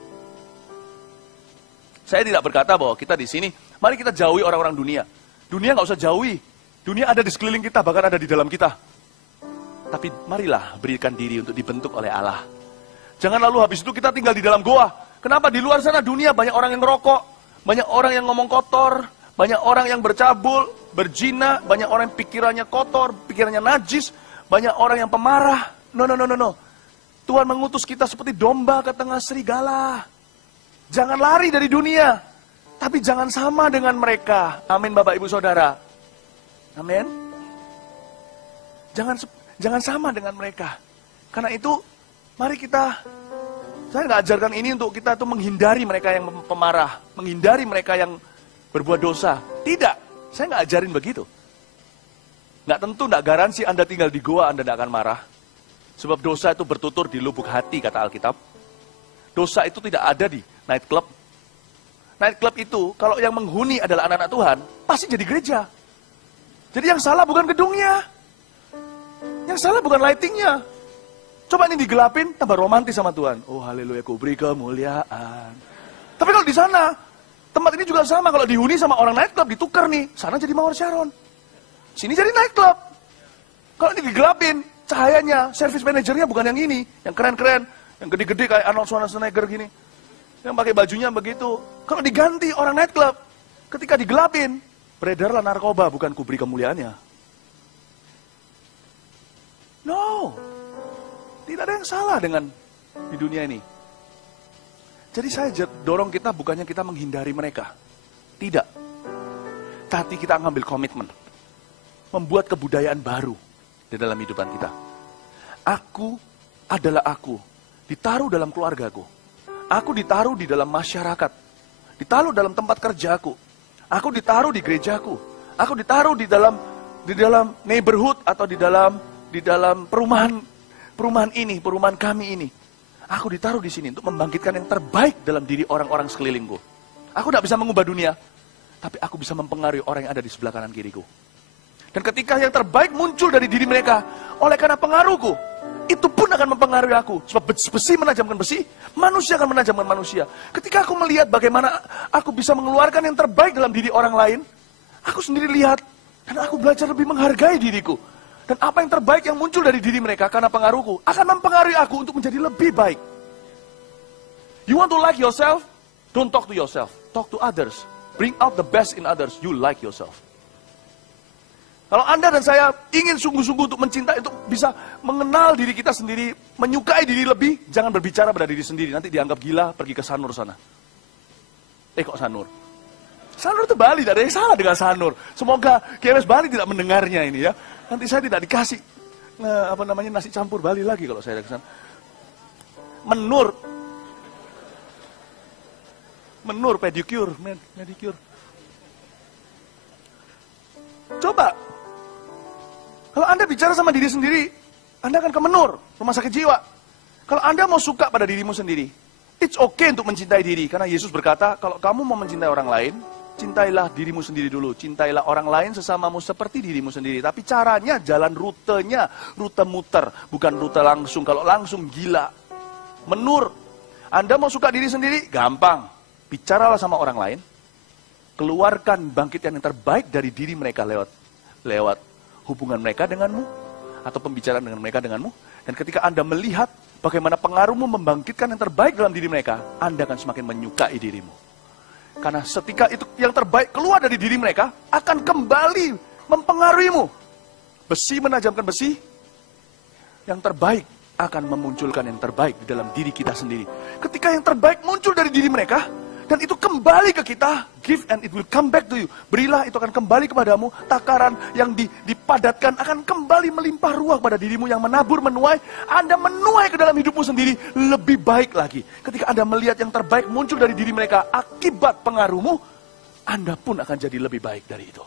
Saya tidak berkata bahwa kita di sini, mari kita jauhi orang-orang dunia. Dunia nggak usah jauhi. Dunia ada di sekeliling kita, bahkan ada di dalam kita. Tapi marilah berikan diri untuk dibentuk oleh Allah. Jangan lalu habis itu kita tinggal di dalam goa. Kenapa? Di luar sana dunia banyak orang yang ngerokok, banyak orang yang ngomong kotor, banyak orang yang bercabul, berzina, banyak orang yang pikirannya kotor, pikirannya najis, banyak orang yang pemarah. No. Tuhan mengutus kita seperti domba ke tengah serigala. Jangan lari dari dunia, tapi jangan sama dengan mereka. Amin, Bapak Ibu Saudara. Amin. Jangan sama dengan mereka. Karena itu, mari saya nggak ajarkan ini untuk kita tuh menghindari mereka yang pemarah, menghindari mereka yang berbuat dosa. Tidak, saya nggak ajarin begitu. Nggak garansi Anda tinggal di goa, Anda tidak akan marah. Sebab dosa itu bertutur di lubuk hati, kata Alkitab. Dosa itu tidak ada di nightclub. Nightclub itu, kalau yang menghuni adalah anak-anak Tuhan, pasti jadi gereja. Jadi yang salah bukan gedungnya. Yang salah bukan lightingnya. Coba ini digelapin, tambah romantis sama Tuhan. Oh haleluya, ku beri kemuliaan. Tapi kalau di sana, tempat ini juga sama. Kalau dihuni sama orang nightclub, ditukar nih. Sana jadi Mawar Sharon. Sini jadi nightclub. Kalau ini digelapin, cahayanya, service manajernya bukan yang ini. Yang keren-keren, yang gede-gede kayak Arnold Schwarzenegger gini. Yang pakai bajunya begitu. Kalau diganti orang nightclub, ketika digelapin, beredarlah narkoba, bukan ku beri kemuliaannya. No. Tidak ada yang salah dengan di dunia ini. Jadi saya dorong kita bukannya kita menghindari mereka. Tidak. Tapi kita ngambil komitmen. Membuat kebudayaan baru di dalam hidupan kita. Aku adalah aku. Ditaruh dalam keluargaku. Aku ditaruh di dalam masyarakat. Ditaruh dalam tempat kerjaku. Aku ditaruh di gerejaku. Aku ditaruh di dalam neighborhood atau di dalam perumahan ini, perumahan kami ini. Aku ditaruh di sini untuk membangkitkan yang terbaik dalam diri orang-orang sekelilingku. Aku tidak bisa mengubah dunia, tapi aku bisa mempengaruhi orang yang ada di sebelah kanan kiriku. Dan ketika yang terbaik muncul dari diri mereka, oleh karena pengaruhku, itu pun akan mempengaruhi aku. Sebab besi menajamkan besi, manusia akan menajamkan manusia. Ketika aku melihat bagaimana aku bisa mengeluarkan yang terbaik dalam diri orang lain, aku sendiri lihat, dan aku belajar lebih menghargai diriku. Dan apa yang terbaik yang muncul dari diri mereka karena pengaruhku, akan mempengaruhi aku untuk menjadi lebih baik. You want to like yourself? Don't talk to yourself. Talk to others. Bring out the best in others. You like yourself. Kalau Anda dan saya ingin sungguh-sungguh untuk mencintai, untuk bisa mengenal diri kita sendiri, menyukai diri lebih, jangan berbicara pada diri sendiri. Nanti dianggap gila, pergi ke Sanur sana. Kok Sanur? Sanur itu Bali, tidak ada yang salah dengan Sanur. Semoga KMS Bali tidak mendengarnya ini ya. Nanti saya tidak dikasih nasi campur Bali lagi kalau saya ke sana. Menur pedicure, medicure. Coba. Kalau Anda bicara sama diri sendiri, Anda akan ke Menur, rumah sakit jiwa. Kalau Anda mau suka pada dirimu sendiri, it's okay untuk mencintai diri. Karena Yesus berkata, kalau kamu mau mencintai orang lain, cintailah dirimu sendiri dulu. Cintailah orang lain sesamamu seperti dirimu sendiri. Tapi caranya, jalan rutenya, rute muter. Bukan rute langsung. Kalau langsung gila. Menur. Anda mau suka diri sendiri? Gampang. Bicaralah sama orang lain. Keluarkan bangkitan yang terbaik dari diri mereka lewat hubungan mereka denganmu. Atau pembicaraan dengan mereka denganmu. Dan ketika Anda melihat bagaimana pengaruhmu membangkitkan yang terbaik dalam diri mereka, Anda akan semakin menyukai dirimu. Karena setika itu yang terbaik keluar dari diri mereka, akan kembali mempengaruhimu. Besi menajamkan besi, yang terbaik akan memunculkan yang terbaik di dalam diri kita sendiri. Ketika yang terbaik muncul dari diri mereka, dan itu kembali ke kita, give and it will come back to you. Berilah, itu akan kembali kepadamu. Takaran yang dipadatkan akan kembali melimpah ruah pada dirimu yang menabur, menuai. Anda menuai ke dalam hidupmu sendiri lebih baik lagi. Ketika Anda melihat yang terbaik muncul dari diri mereka, akibat pengaruhmu, Anda pun akan jadi lebih baik dari itu.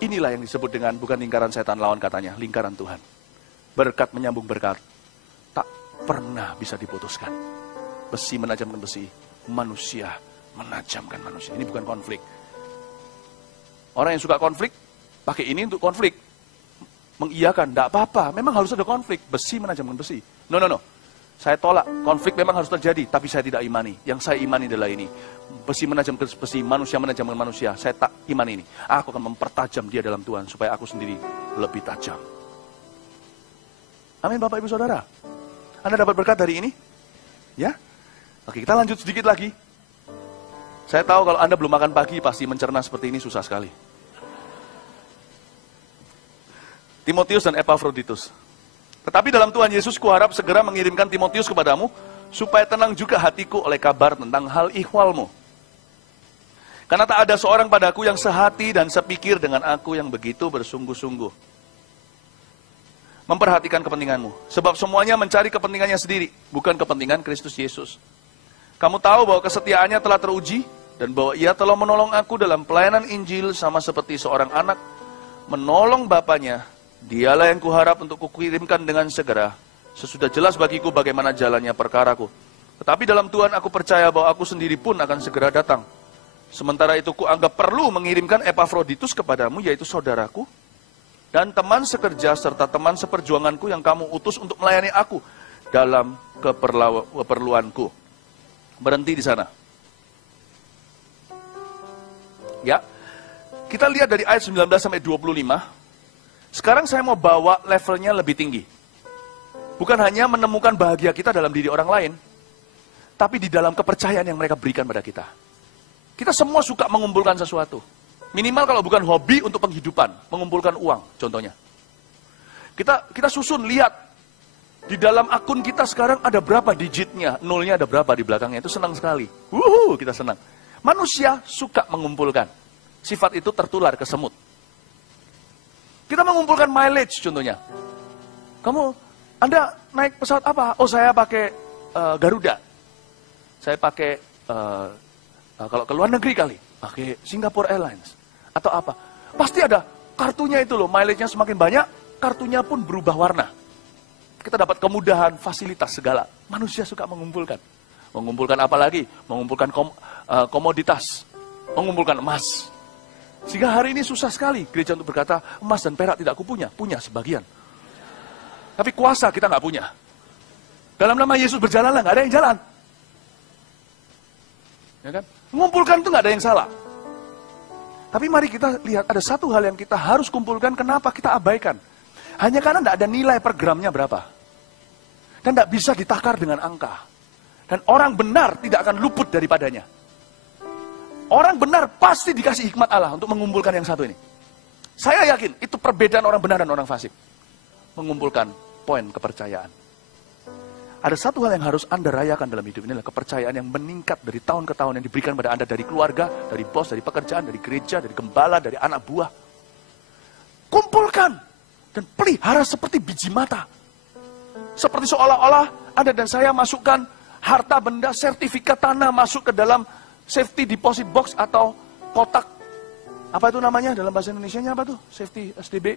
Inilah yang disebut dengan, bukan lingkaran setan lawan katanya, lingkaran Tuhan. Berkat menyambung berkat, tak pernah bisa diputuskan. Besi menajamkan besi, manusia menajamkan manusia. Ini bukan konflik. Orang yang suka konflik, pakai ini untuk konflik. Mengiyakan, tidak apa-apa, memang harus ada konflik. Besi menajamkan besi. No. Saya tolak, konflik memang harus terjadi, tapi saya tidak imani. Yang saya imani adalah ini. Besi menajamkan besi, manusia menajamkan manusia. Saya tak imani ini. Aku akan mempertajam dia dalam Tuhan, supaya aku sendiri lebih tajam. Amin Bapak Ibu Saudara. Anda dapat berkat dari ini? Ya? Oke, kita lanjut sedikit lagi. Saya tahu kalau Anda belum makan pagi, pasti mencerna seperti ini susah sekali. Timotius dan Epafroditus. Tetapi dalam Tuhan Yesus kuharap segera mengirimkan Timotius kepadamu, supaya tenang juga hatiku oleh kabar tentang hal ihwalmu. Karena tak ada seorang padaku yang sehati dan sepikir dengan aku yang begitu bersungguh-sungguh. Memperhatikan kepentinganmu. Sebab semuanya mencari kepentingannya sendiri, bukan kepentingan Kristus Yesus. Kamu tahu bahwa kesetiaannya telah teruji, dan bahwa ia telah menolong aku dalam pelayanan Injil sama seperti seorang anak menolong bapaknya. Dialah yang kuharap untuk kukirimkan dengan segera, sesudah jelas bagiku bagaimana jalannya perkaraku. Tetapi dalam Tuhan aku percaya bahwa aku sendiri pun akan segera datang. Sementara itu kuanggap perlu mengirimkan Epafroditus kepadamu, yaitu saudaraku, dan teman sekerja serta teman seperjuanganku yang kamu utus untuk melayani aku dalam keperluanku. Berhenti di sana. Ya, kita lihat dari ayat 19 sampai 25. Sekarang saya mau bawa levelnya lebih tinggi. Bukan hanya menemukan bahagia kita dalam diri orang lain, tapi di dalam kepercayaan yang mereka berikan pada kita. Kita semua suka mengumpulkan sesuatu. Minimal kalau bukan hobi untuk penghidupan, mengumpulkan uang contohnya. Kita susun, lihat. Di dalam akun kita sekarang ada berapa digitnya, nolnya ada berapa di belakangnya, itu senang sekali. Kita senang. Manusia suka mengumpulkan. Sifat itu tertular ke semut. Kita mengumpulkan mileage contohnya. Anda naik pesawat apa? Oh saya pakai Garuda. Saya pakai, kalau ke luar negeri kali, pakai Singapore Airlines. Atau apa. Pasti ada kartunya itu loh, mileage-nya semakin banyak, kartunya pun berubah warna. Kita dapat kemudahan, fasilitas segala. Manusia suka mengumpulkan. Mengumpulkan apa lagi? Mengumpulkan komoditas. Mengumpulkan emas. Sehingga hari ini susah sekali gereja untuk berkata, emas dan perak tidak kupunya. Punya sebagian. Tapi kuasa kita nggak punya. Dalam nama Yesus berjalanlah, nggak ada yang jalan. Ya kan? Mengumpulkan itu nggak ada yang salah. Tapi mari kita lihat, ada satu hal yang kita harus kumpulkan, kenapa kita abaikan. Hanya karena nggak ada nilai per gramnya berapa. Dan nggak bisa ditakar dengan angka. Dan orang benar tidak akan luput daripadanya. Orang benar pasti dikasih hikmat Allah untuk mengumpulkan yang satu ini. Saya yakin itu perbedaan orang benar dan orang fasik. Mengumpulkan poin kepercayaan. Ada satu hal yang harus Anda rayakan dalam hidup ini, adalah kepercayaan yang meningkat dari tahun ke tahun yang diberikan pada Anda dari keluarga, dari bos, dari pekerjaan, dari gereja, dari gembala, dari anak buah. Kumpulkan dan pelihara seperti biji mata. Seperti seolah-olah Anda dan saya masukkan harta benda, sertifikat tanah masuk ke dalam safety deposit box atau kotak. Apa itu namanya dalam bahasa Indonesianya apa tuh? Safety SDB.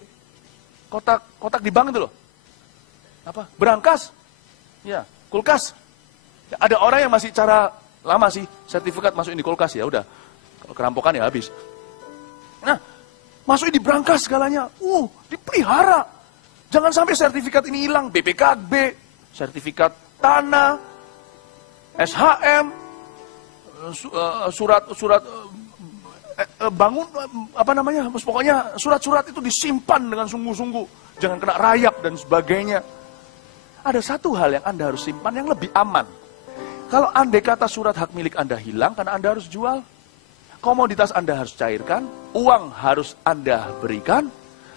Kotak di bank itu loh. Apa? Berangkas. Ya, kulkas. Ya, ada orang yang masih cara lama sih, sertifikat masukin di kulkas ya udah. Kalau kerampokan ya habis. Nah, masukin di berangkas segalanya. Dipelihara. Jangan sampai sertifikat ini hilang. BPKB, sertifikat tanah, SHM, surat bangun, apa namanya, pokoknya surat-surat itu disimpan dengan sungguh-sungguh, jangan kena rayap dan sebagainya. Ada satu hal yang Anda harus simpan yang lebih aman. Kalau andai kata surat hak milik Anda hilang karena Anda harus jual, komoditas Anda harus cairkan, uang harus Anda berikan,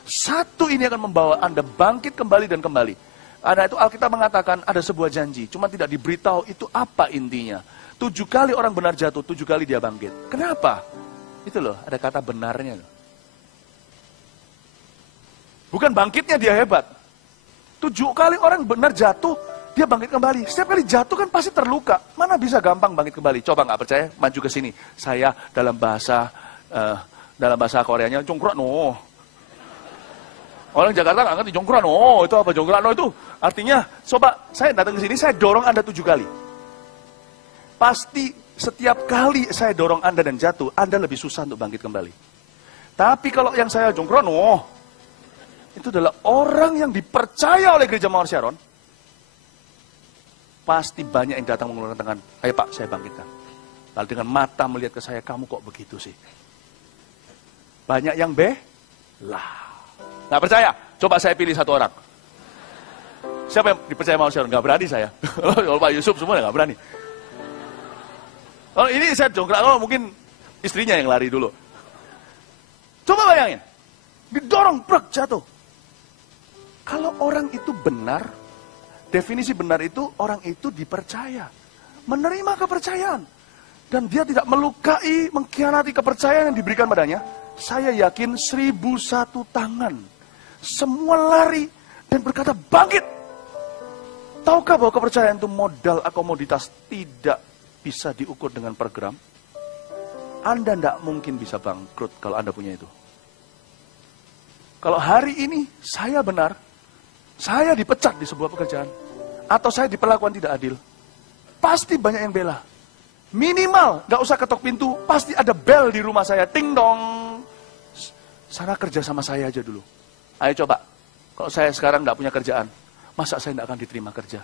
satu ini akan membawa Anda bangkit kembali dan kembali. Karena itu Alkitab mengatakan ada sebuah janji, cuma tidak diberitahu itu apa intinya. 7 kali orang benar jatuh, 7 kali dia bangkit. Kenapa? Itu loh, ada kata benarnya loh. Bukan bangkitnya dia hebat. 7 kali orang benar jatuh, dia bangkit kembali. Setiap kali jatuh kan pasti terluka. Mana bisa gampang bangkit kembali? Coba nggak percaya, maju ke sini. Saya dalam bahasa Koreanya, jongkrak no. Orang Jakarta nggak ngerti jongkrak no. Itu apa jongkrak no itu? Artinya, coba saya datang ke sini, saya dorong Anda 7 kali. Pasti setiap kali saya dorong Anda dan jatuh, Anda lebih susah untuk bangkit kembali. Tapi kalau yang saya Jongkrono, itu adalah orang yang dipercaya oleh gereja Mawar Sharon. Pasti banyak yang datang mengulurkan tangan. Ayo Pak, saya bangkitkan. Lalu dengan mata melihat ke saya, kamu kok begitu sih? Banyak yang lah. Nggak percaya? Coba saya pilih satu orang. Siapa yang dipercaya Mawar Sharon? Nggak berani saya. Kalau Pak Yusuf semua nggak berani. Kalau ini saya jongkrak, mungkin istrinya yang lari dulu. Coba bayangin. Didorong, brek, jatuh. Kalau orang itu benar, definisi benar itu orang itu dipercaya. Menerima kepercayaan. Dan dia tidak melukai, mengkhianati kepercayaan yang diberikan padanya. Saya yakin 1001 tangan. Semua lari dan berkata bangkit. Tahukah bahwa kepercayaan itu modal komoditas tidak bisa diukur dengan per gram? Anda tidak mungkin bisa bangkrut kalau Anda punya itu. Kalau hari ini saya benar, saya dipecat di sebuah pekerjaan, atau saya diperlakukan tidak adil, pasti banyak yang bela. Minimal, gak usah ketok pintu, pasti ada bel di rumah saya, ting dong. Sana kerja sama saya aja dulu. Ayo coba, kalau saya sekarang gak punya kerjaan, masa saya gak akan diterima kerja?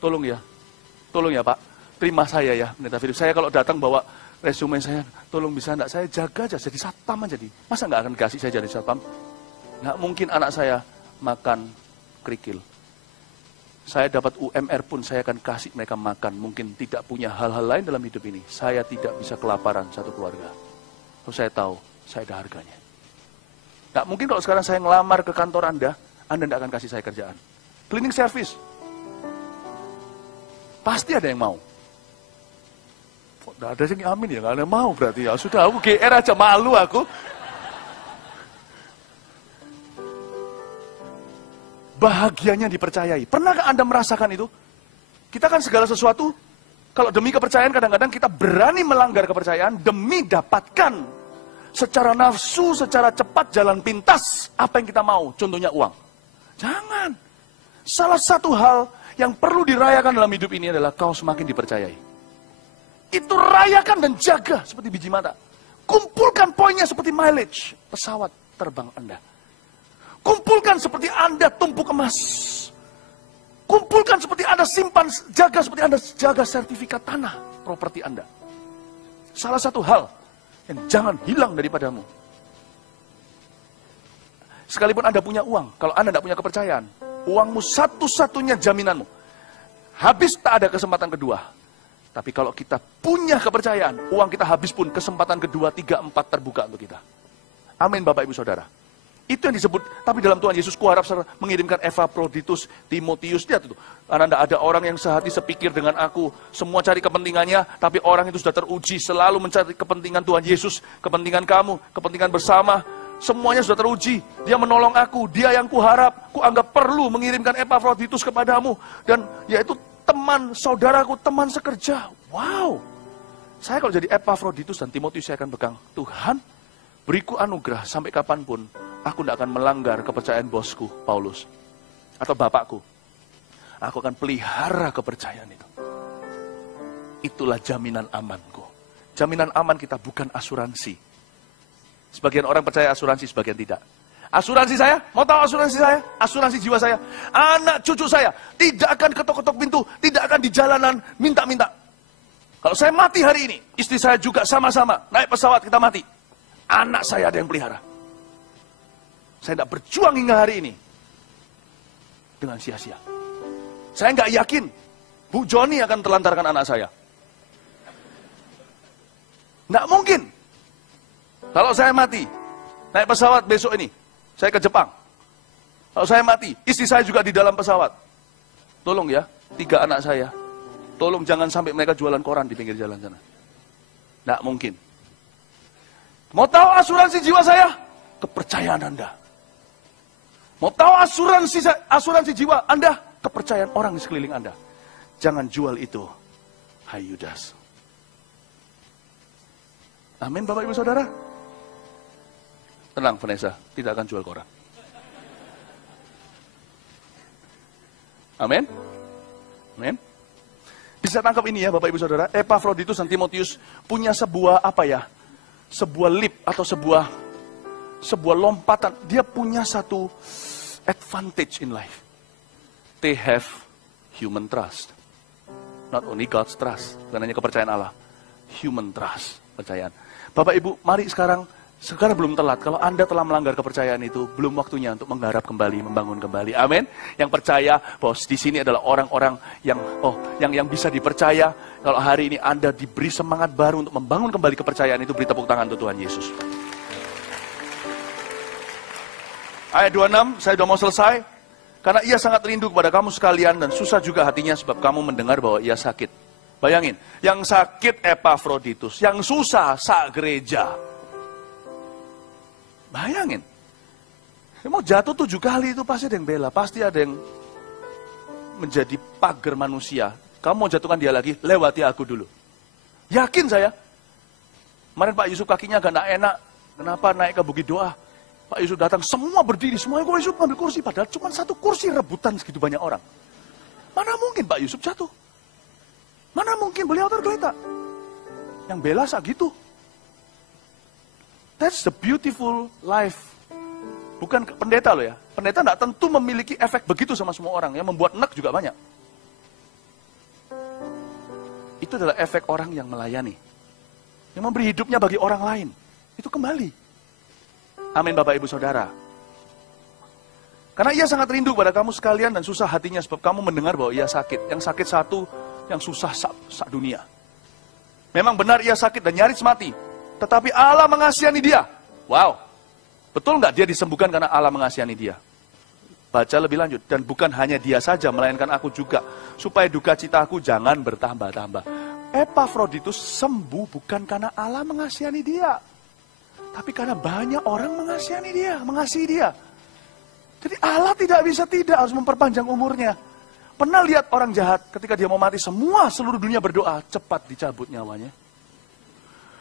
Tolong ya Pak, terima saya ya, Pendeta Philip. Saya kalau datang bawa resume saya, tolong bisa gak saya jaga aja, jadi satpam aja. Masa gak akan kasih saya jadi satpam? Gak mungkin anak saya makan kerikil. Saya dapat UMR pun saya akan kasih mereka makan. Mungkin tidak punya hal-hal lain dalam hidup ini. Saya tidak bisa kelaparan satu keluarga. Kalau saya tahu, saya ada harganya. Nggak mungkin kalau sekarang saya ngelamar ke kantor Anda tidak akan kasih saya kerjaan. Cleaning service. Pasti ada yang mau. Nggak ada yang amin ya, nggak ada yang mau berarti ya. Sudah, aku GR aja, malu aku. Bahagianya dipercayai. Pernahkah Anda merasakan itu? Kita kan segala sesuatu, kalau demi kepercayaan kadang-kadang kita berani melanggar kepercayaan demi dapatkan secara nafsu, secara cepat jalan pintas apa yang kita mau. Contohnya uang. Jangan. Salah satu hal yang perlu dirayakan dalam hidup ini adalah kau semakin dipercayai. Itu rayakan dan jaga seperti biji mata. Kumpulkan poinnya seperti mileage pesawat terbang Anda. Kumpulkan seperti Anda tumpuk emas. Kumpulkan seperti Anda simpan, jaga seperti Anda jaga sertifikat tanah, properti Anda. Salah satu hal yang jangan hilang daripadamu. Sekalipun Anda punya uang, kalau Anda tidak punya kepercayaan, uangmu satu-satunya jaminanmu. Habis tak ada kesempatan kedua. Tapi kalau kita punya kepercayaan, uang kita habis pun kesempatan kedua, 3, 4 terbuka untuk kita. Amin Bapak Ibu Saudara. Itu yang disebut, tapi dalam Tuhan Yesus kuharap mengirimkan Epaphroditus, Timotius, lihat itu. Karena tidak ada orang yang sehati sepikir dengan aku, semua cari kepentingannya, tapi orang itu sudah teruji, selalu mencari kepentingan Tuhan Yesus, kepentingan kamu, kepentingan bersama, semuanya sudah teruji. Dia menolong aku, dia yang kuharap, kuanggap perlu mengirimkan Epaphroditus kepadamu, dan yaitu teman, saudaraku, teman sekerja. Wow, saya kalau jadi Epaphroditus dan Timotius saya akan pegang, Tuhan, beriku anugerah sampai kapanpun, aku tidak akan melanggar kepercayaan bosku, Paulus. Atau bapakku. Aku akan pelihara kepercayaan itu. Itulah jaminan amanku. Jaminan aman kita bukan asuransi. Sebagian orang percaya asuransi, sebagian tidak. Asuransi saya, mau tahu asuransi saya? Asuransi jiwa saya. Anak cucu saya tidak akan ketok-ketok pintu, tidak akan di jalanan minta-minta. Kalau saya mati hari ini, istri saya juga sama-sama naik pesawat kita mati. Anak saya ada yang pelihara. Saya tidak berjuang hingga hari ini dengan sia-sia. Saya nggak yakin Bu Joni akan telantarkan anak saya. Nggak mungkin. Kalau saya mati, naik pesawat besok ini, saya ke Jepang. Kalau saya mati, istri saya juga di dalam pesawat. Tolong ya, 3 anak saya. Tolong jangan sampai mereka jualan koran di pinggir jalan sana. Nggak mungkin. Mau tahu asuransi jiwa saya? Kepercayaan Anda. Mau tahu asuransi jiwa Anda? Kepercayaan orang di sekeliling Anda. Jangan jual itu. Hai Yudas. Amin Bapak Ibu Saudara. Tenang Vanessa, tidak akan jual koran. Amin. Amin. Bisa tangkap ini ya Bapak Ibu Saudara. Epaphroditus dan Timotius punya sebuah sebuah lip atau sebuah sebuah lompatan. Dia punya satu advantage in life. They have human trust. Not only God's trust. Bukan hanya kepercayaan Allah. Human trust. Kepercayaan. Bapak Ibu, mari sekarang belum telat. Kalau Anda telah melanggar kepercayaan itu, belum waktunya untuk menggarap kembali, membangun kembali. Amin. Yang percaya bahwa di sini adalah orang-orang yang bisa dipercaya. Kalau hari ini Anda diberi semangat baru untuk membangun kembali kepercayaan itu, beri tepuk tangan untuk Tuhan Yesus. Ayat 26, saya sudah mau selesai. Karena ia sangat rindu kepada kamu sekalian dan susah juga hatinya sebab kamu mendengar bahwa ia sakit. Bayangin, yang sakit Epafroditus, yang susah sak gereja. Bayangin, mau jatuh 7 kali itu pasti ada yang bela, pasti ada yang menjadi pagar manusia. Kamu mau jatuhkan dia lagi, lewati aku dulu. Yakin saya. Kemarin Pak Yusuf kakinya agak enak, kenapa naik ke Bukit Doa? Pak Yusuf datang, semua berdiri, semuanya Pak Yusuf ambil kursi, padahal cuma satu kursi rebutan segitu banyak orang. Mana mungkin Pak Yusuf jatuh? Mana mungkin beliau tergeletak? Yang bela gitu. That's the beautiful life. Bukan pendeta loh ya. Pendeta tidak tentu memiliki efek begitu sama semua orang. Yang membuat enak juga banyak. Itu adalah efek orang yang melayani. Yang memberi hidupnya bagi orang lain. Itu kembali. Amin Bapak Ibu Saudara. Karena ia sangat rindu pada kamu sekalian dan susah hatinya sebab kamu mendengar bahwa ia sakit. Yang sakit satu, yang susah sak dunia. Memang benar ia sakit dan nyaris mati. Tetapi Allah mengasihani dia. Wow. Betul nggak dia disembuhkan karena Allah mengasihani dia? Baca lebih lanjut. Dan bukan hanya dia saja, melainkan aku juga. Supaya duka citaku jangan bertambah-tambah. Epafroditus sembuh bukan karena Allah mengasihani dia. Tapi karena banyak orang mengasihani dia, mengasihi dia. Jadi Allah tidak bisa harus memperpanjang umurnya. Pernah lihat orang jahat ketika dia mau mati, seluruh dunia berdoa, cepat dicabut nyawanya.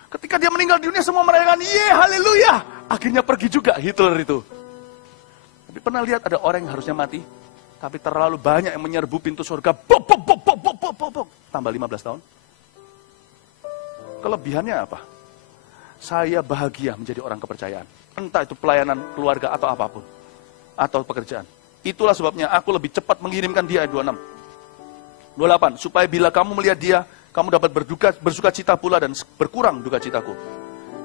Ketika dia meninggal di dunia, semua merayakan, ye, haleluya. Akhirnya pergi juga Hitler itu. Tapi pernah lihat ada orang yang harusnya mati, tapi terlalu banyak yang menyerbu pintu surga, tambah 15 tahun. Kelebihannya apa? Saya bahagia menjadi orang kepercayaan. Entah itu pelayanan keluarga atau apapun. Atau pekerjaan. Itulah sebabnya aku lebih cepat mengirimkan dia, ayat 26. 28, supaya bila kamu melihat dia, kamu dapat bersuka cita pula dan berkurang duka citaku.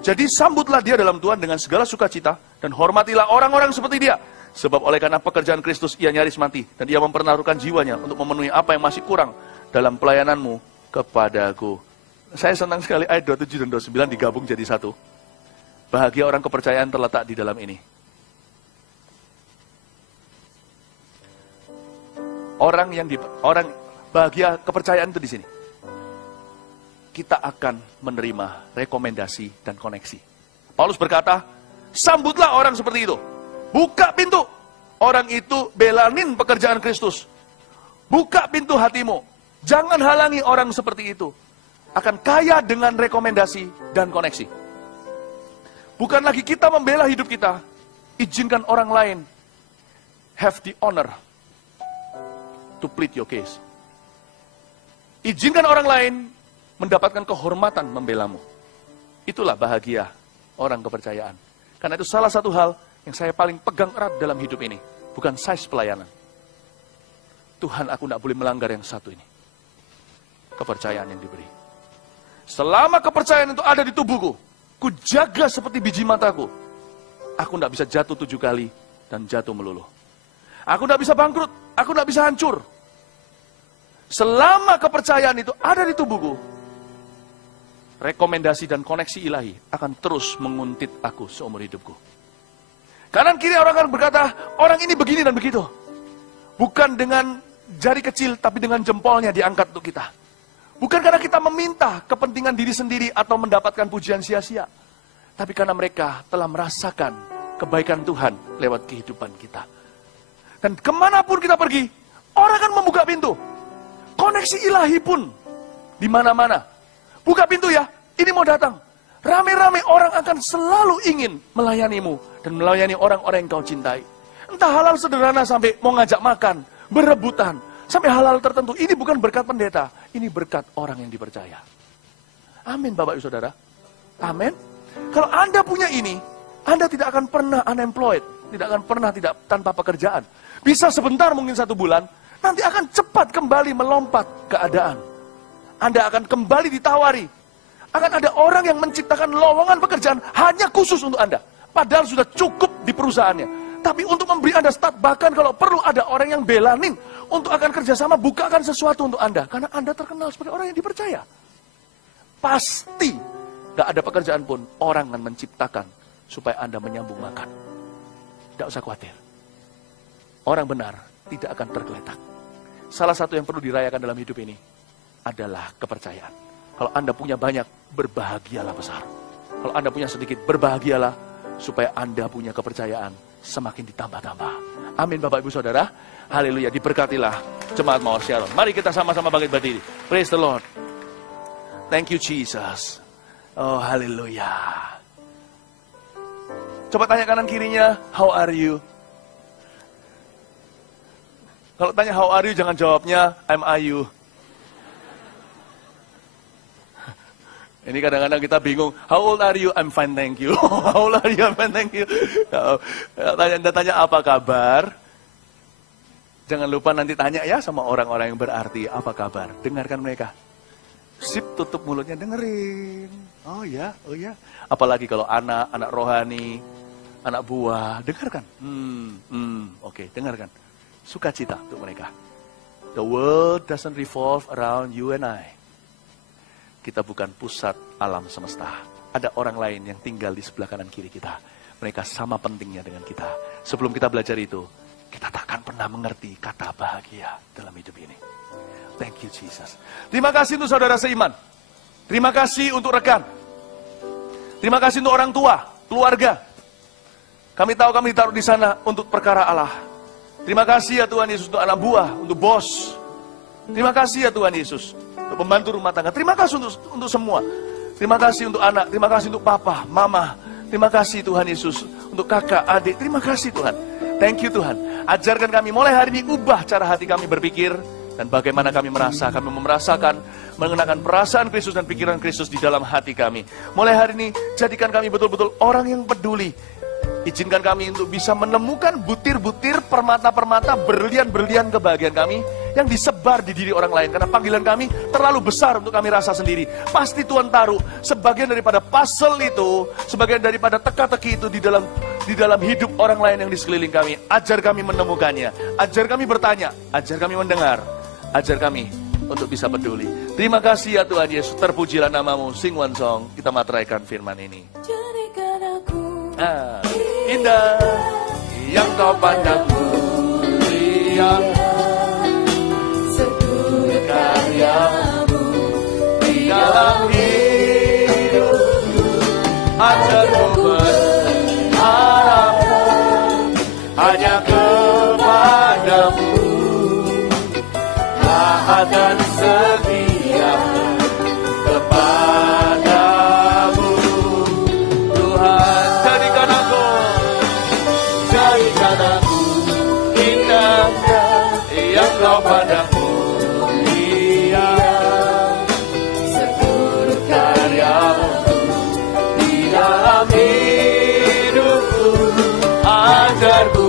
Jadi sambutlah dia dalam Tuhan dengan segala sukacita dan hormatilah orang-orang seperti dia. Sebab oleh karena pekerjaan Kristus ia nyaris mati dan ia mempertaruhkan jiwanya untuk memenuhi apa yang masih kurang dalam pelayananmu kepadaku. Saya senang sekali ayat 27 dan 29 digabung jadi satu. Bahagia orang kepercayaan terletak di dalam ini. Orang bahagia kepercayaan itu di sini. Kita akan menerima rekomendasi dan koneksi. Paulus berkata, sambutlah orang seperti itu. Buka pintu. Orang itu belanin pekerjaan Kristus. Buka pintu hatimu. Jangan halangi orang seperti itu. Akan kaya dengan rekomendasi dan koneksi. Bukan lagi kita membela hidup kita. Izinkan orang lain have the honor to plead your case. Izinkan orang lain mendapatkan kehormatan membelamu. Itulah bahagia orang kepercayaan. Karena itu salah satu hal yang saya paling pegang erat dalam hidup ini. Bukan size pelayanan. Tuhan, aku tidak boleh melanggar yang satu ini. Kepercayaan yang diberi. Selama kepercayaan itu ada di tubuhku, ku jaga seperti biji mataku. Aku tidak bisa jatuh 7 kali dan jatuh meluluh. Aku tidak bisa bangkrut, aku tidak bisa hancur. Selama kepercayaan itu ada di tubuhku, rekomendasi dan koneksi ilahi akan terus menguntit aku seumur hidupku. Kanan kiri orang akan berkata, orang ini begini dan begitu. Bukan dengan jari kecil, tapi dengan jempolnya diangkat untuk kita. Bukan karena kita meminta kepentingan diri sendiri atau mendapatkan pujian sia-sia. Tapi karena mereka telah merasakan kebaikan Tuhan lewat kehidupan kita. Dan kemanapun kita pergi, orang akan membuka pintu. Koneksi ilahi pun di mana-mana. Buka pintu ya, ini mau datang. Rame-rame orang akan selalu ingin melayanimu dan melayani orang-orang yang kau cintai. Entah halal sederhana sampai mau ngajak makan, berebutan, sampai halal tertentu. Ini bukan berkat pendeta, ini berkat orang yang dipercaya. Amin Bapak Ibu Saudara. Amin. Kalau Anda punya ini, Anda tidak akan pernah unemployed, tidak akan pernah tidak tanpa pekerjaan. Bisa sebentar mungkin 1 bulan, nanti akan cepat kembali melompat keadaan. Anda akan kembali ditawari. Akan ada orang yang menciptakan lowongan pekerjaan hanya khusus untuk Anda. Padahal sudah cukup di perusahaannya. Tapi untuk memberi Anda start, bahkan kalau perlu ada orang yang belanin untuk akan kerjasama, bukakan sesuatu untuk Anda. Karena Anda terkenal sebagai orang yang dipercaya. Pasti gak ada pekerjaan pun orang akan menciptakan supaya Anda menyambung makan. Tidak usah khawatir. Orang benar tidak akan tergeletak. Salah satu yang perlu dirayakan dalam hidup ini adalah kepercayaan. Kalau Anda punya banyak, berbahagialah besar. Kalau Anda punya sedikit, berbahagialah supaya Anda punya kepercayaan semakin ditambah-tambah. Amin Bapak Ibu Saudara. Haleluya, diberkatilah Jemaat Mawar Shalom. Mari kita sama-sama bangkit berdiri. Praise the Lord. Thank you Jesus. Oh haleluya. Coba tanya kanan kirinya, how are you? Kalau tanya how are you, jangan jawabnya I'm you. Ini kadang-kadang kita bingung, how old are you? I'm fine, thank you. How old are you? I'm fine, thank you. Tanya apa kabar? Jangan lupa nanti tanya ya sama orang-orang yang berarti, apa kabar? Dengarkan mereka. Sip, tutup mulutnya, dengerin. Oh ya. Apalagi kalau anak rohani, anak buah, dengarkan. Oke, dengarkan. Sukacita untuk mereka. The world doesn't revolve around you and I. Kita bukan pusat alam semesta. Ada orang lain yang tinggal di sebelah kanan kiri kita. Mereka sama pentingnya dengan kita. Sebelum kita belajar itu, kita takkan pernah mengerti kata bahagia dalam hidup ini. Thank you Jesus. Terima kasih untuk saudara seiman. Terima kasih untuk rekan. Terima kasih untuk orang tua, keluarga. Kami tahu kami ditaruh di sana untuk perkara Allah. Terima kasih ya Tuhan Yesus untuk anak buah, untuk bos. Terima kasih ya Tuhan Yesus untuk pembantu rumah tangga. Terima kasih untuk semua. Terima kasih untuk anak, terima kasih untuk papa, mama. Terima kasih Tuhan Yesus untuk kakak, adik. Terima kasih Tuhan. Thank you Tuhan. Ajarkan kami mulai hari ini, ubah cara hati kami berpikir. Dan bagaimana kami merasakan, mengenakan perasaan Kristus dan pikiran Kristus di dalam hati kami. Mulai hari ini, jadikan kami betul-betul orang yang peduli. Izinkan kami untuk bisa menemukan butir-butir, permata-permata, berlian-berlian kebahagiaan kami yang disebar di diri orang lain. Karena panggilan kami terlalu besar untuk kami rasa sendiri. Pasti Tuhan taruh sebagian daripada puzzle itu, sebagian daripada teka-teki itu di dalam hidup orang lain yang di sekeliling kami. Ajar kami menemukannya, ajar kami bertanya, ajar kami mendengar, ajar kami untuk bisa peduli. Terima kasih ya Tuhan Yesus, terpujilah namamu. Sing one song, kita materaikan firman ini. Indah yang kau pandang mulia, seluruh karyamu di dalam hidupku. Ajarku berharap hanya kepadamu, tak akan setia kepadamu. Tuhan, jadikan aku indah yang kau pandang mulia, seluruh karyamu di dalam hidupku. Ajarku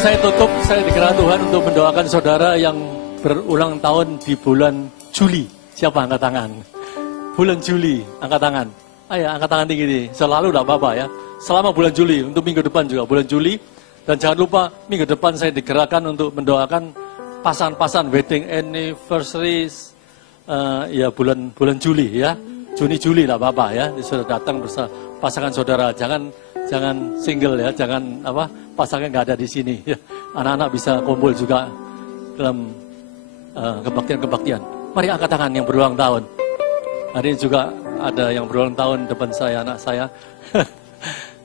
saya tutup, saya digerakkan Tuhan untuk mendoakan saudara yang berulang tahun di bulan Juli. Siapa angkat tangan? Bulan Juli, angkat tangan. Ayo, angkat tangan tinggi nih. Selalu tidak apa-apa ya. Selama bulan Juli, untuk minggu depan juga bulan Juli. Dan jangan lupa minggu depan saya digerakkan untuk mendoakan pasangan-pasangan wedding anniversaries. Ya bulan Juli ya. Juni-Juli lah Bapak ya. Sudah datang bersama pasangan saudara. Jangan single ya. Jangan pasangan nggak ada di sini. Ya. Anak-anak bisa kumpul juga dalam kebaktian-kebaktian. Mari angkat tangan yang berulang tahun. Hari ini juga ada yang berulang tahun depan saya, anak saya.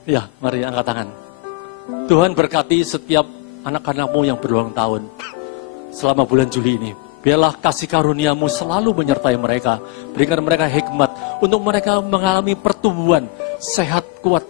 Ya, mari angkat tangan. Tuhan berkati setiap anak-anakmu yang berulang tahun selama bulan Juli ini. Biarlah kasih karuniamu selalu menyertai mereka. Berikan mereka hikmat untuk mereka mengalami pertumbuhan sehat, kuat,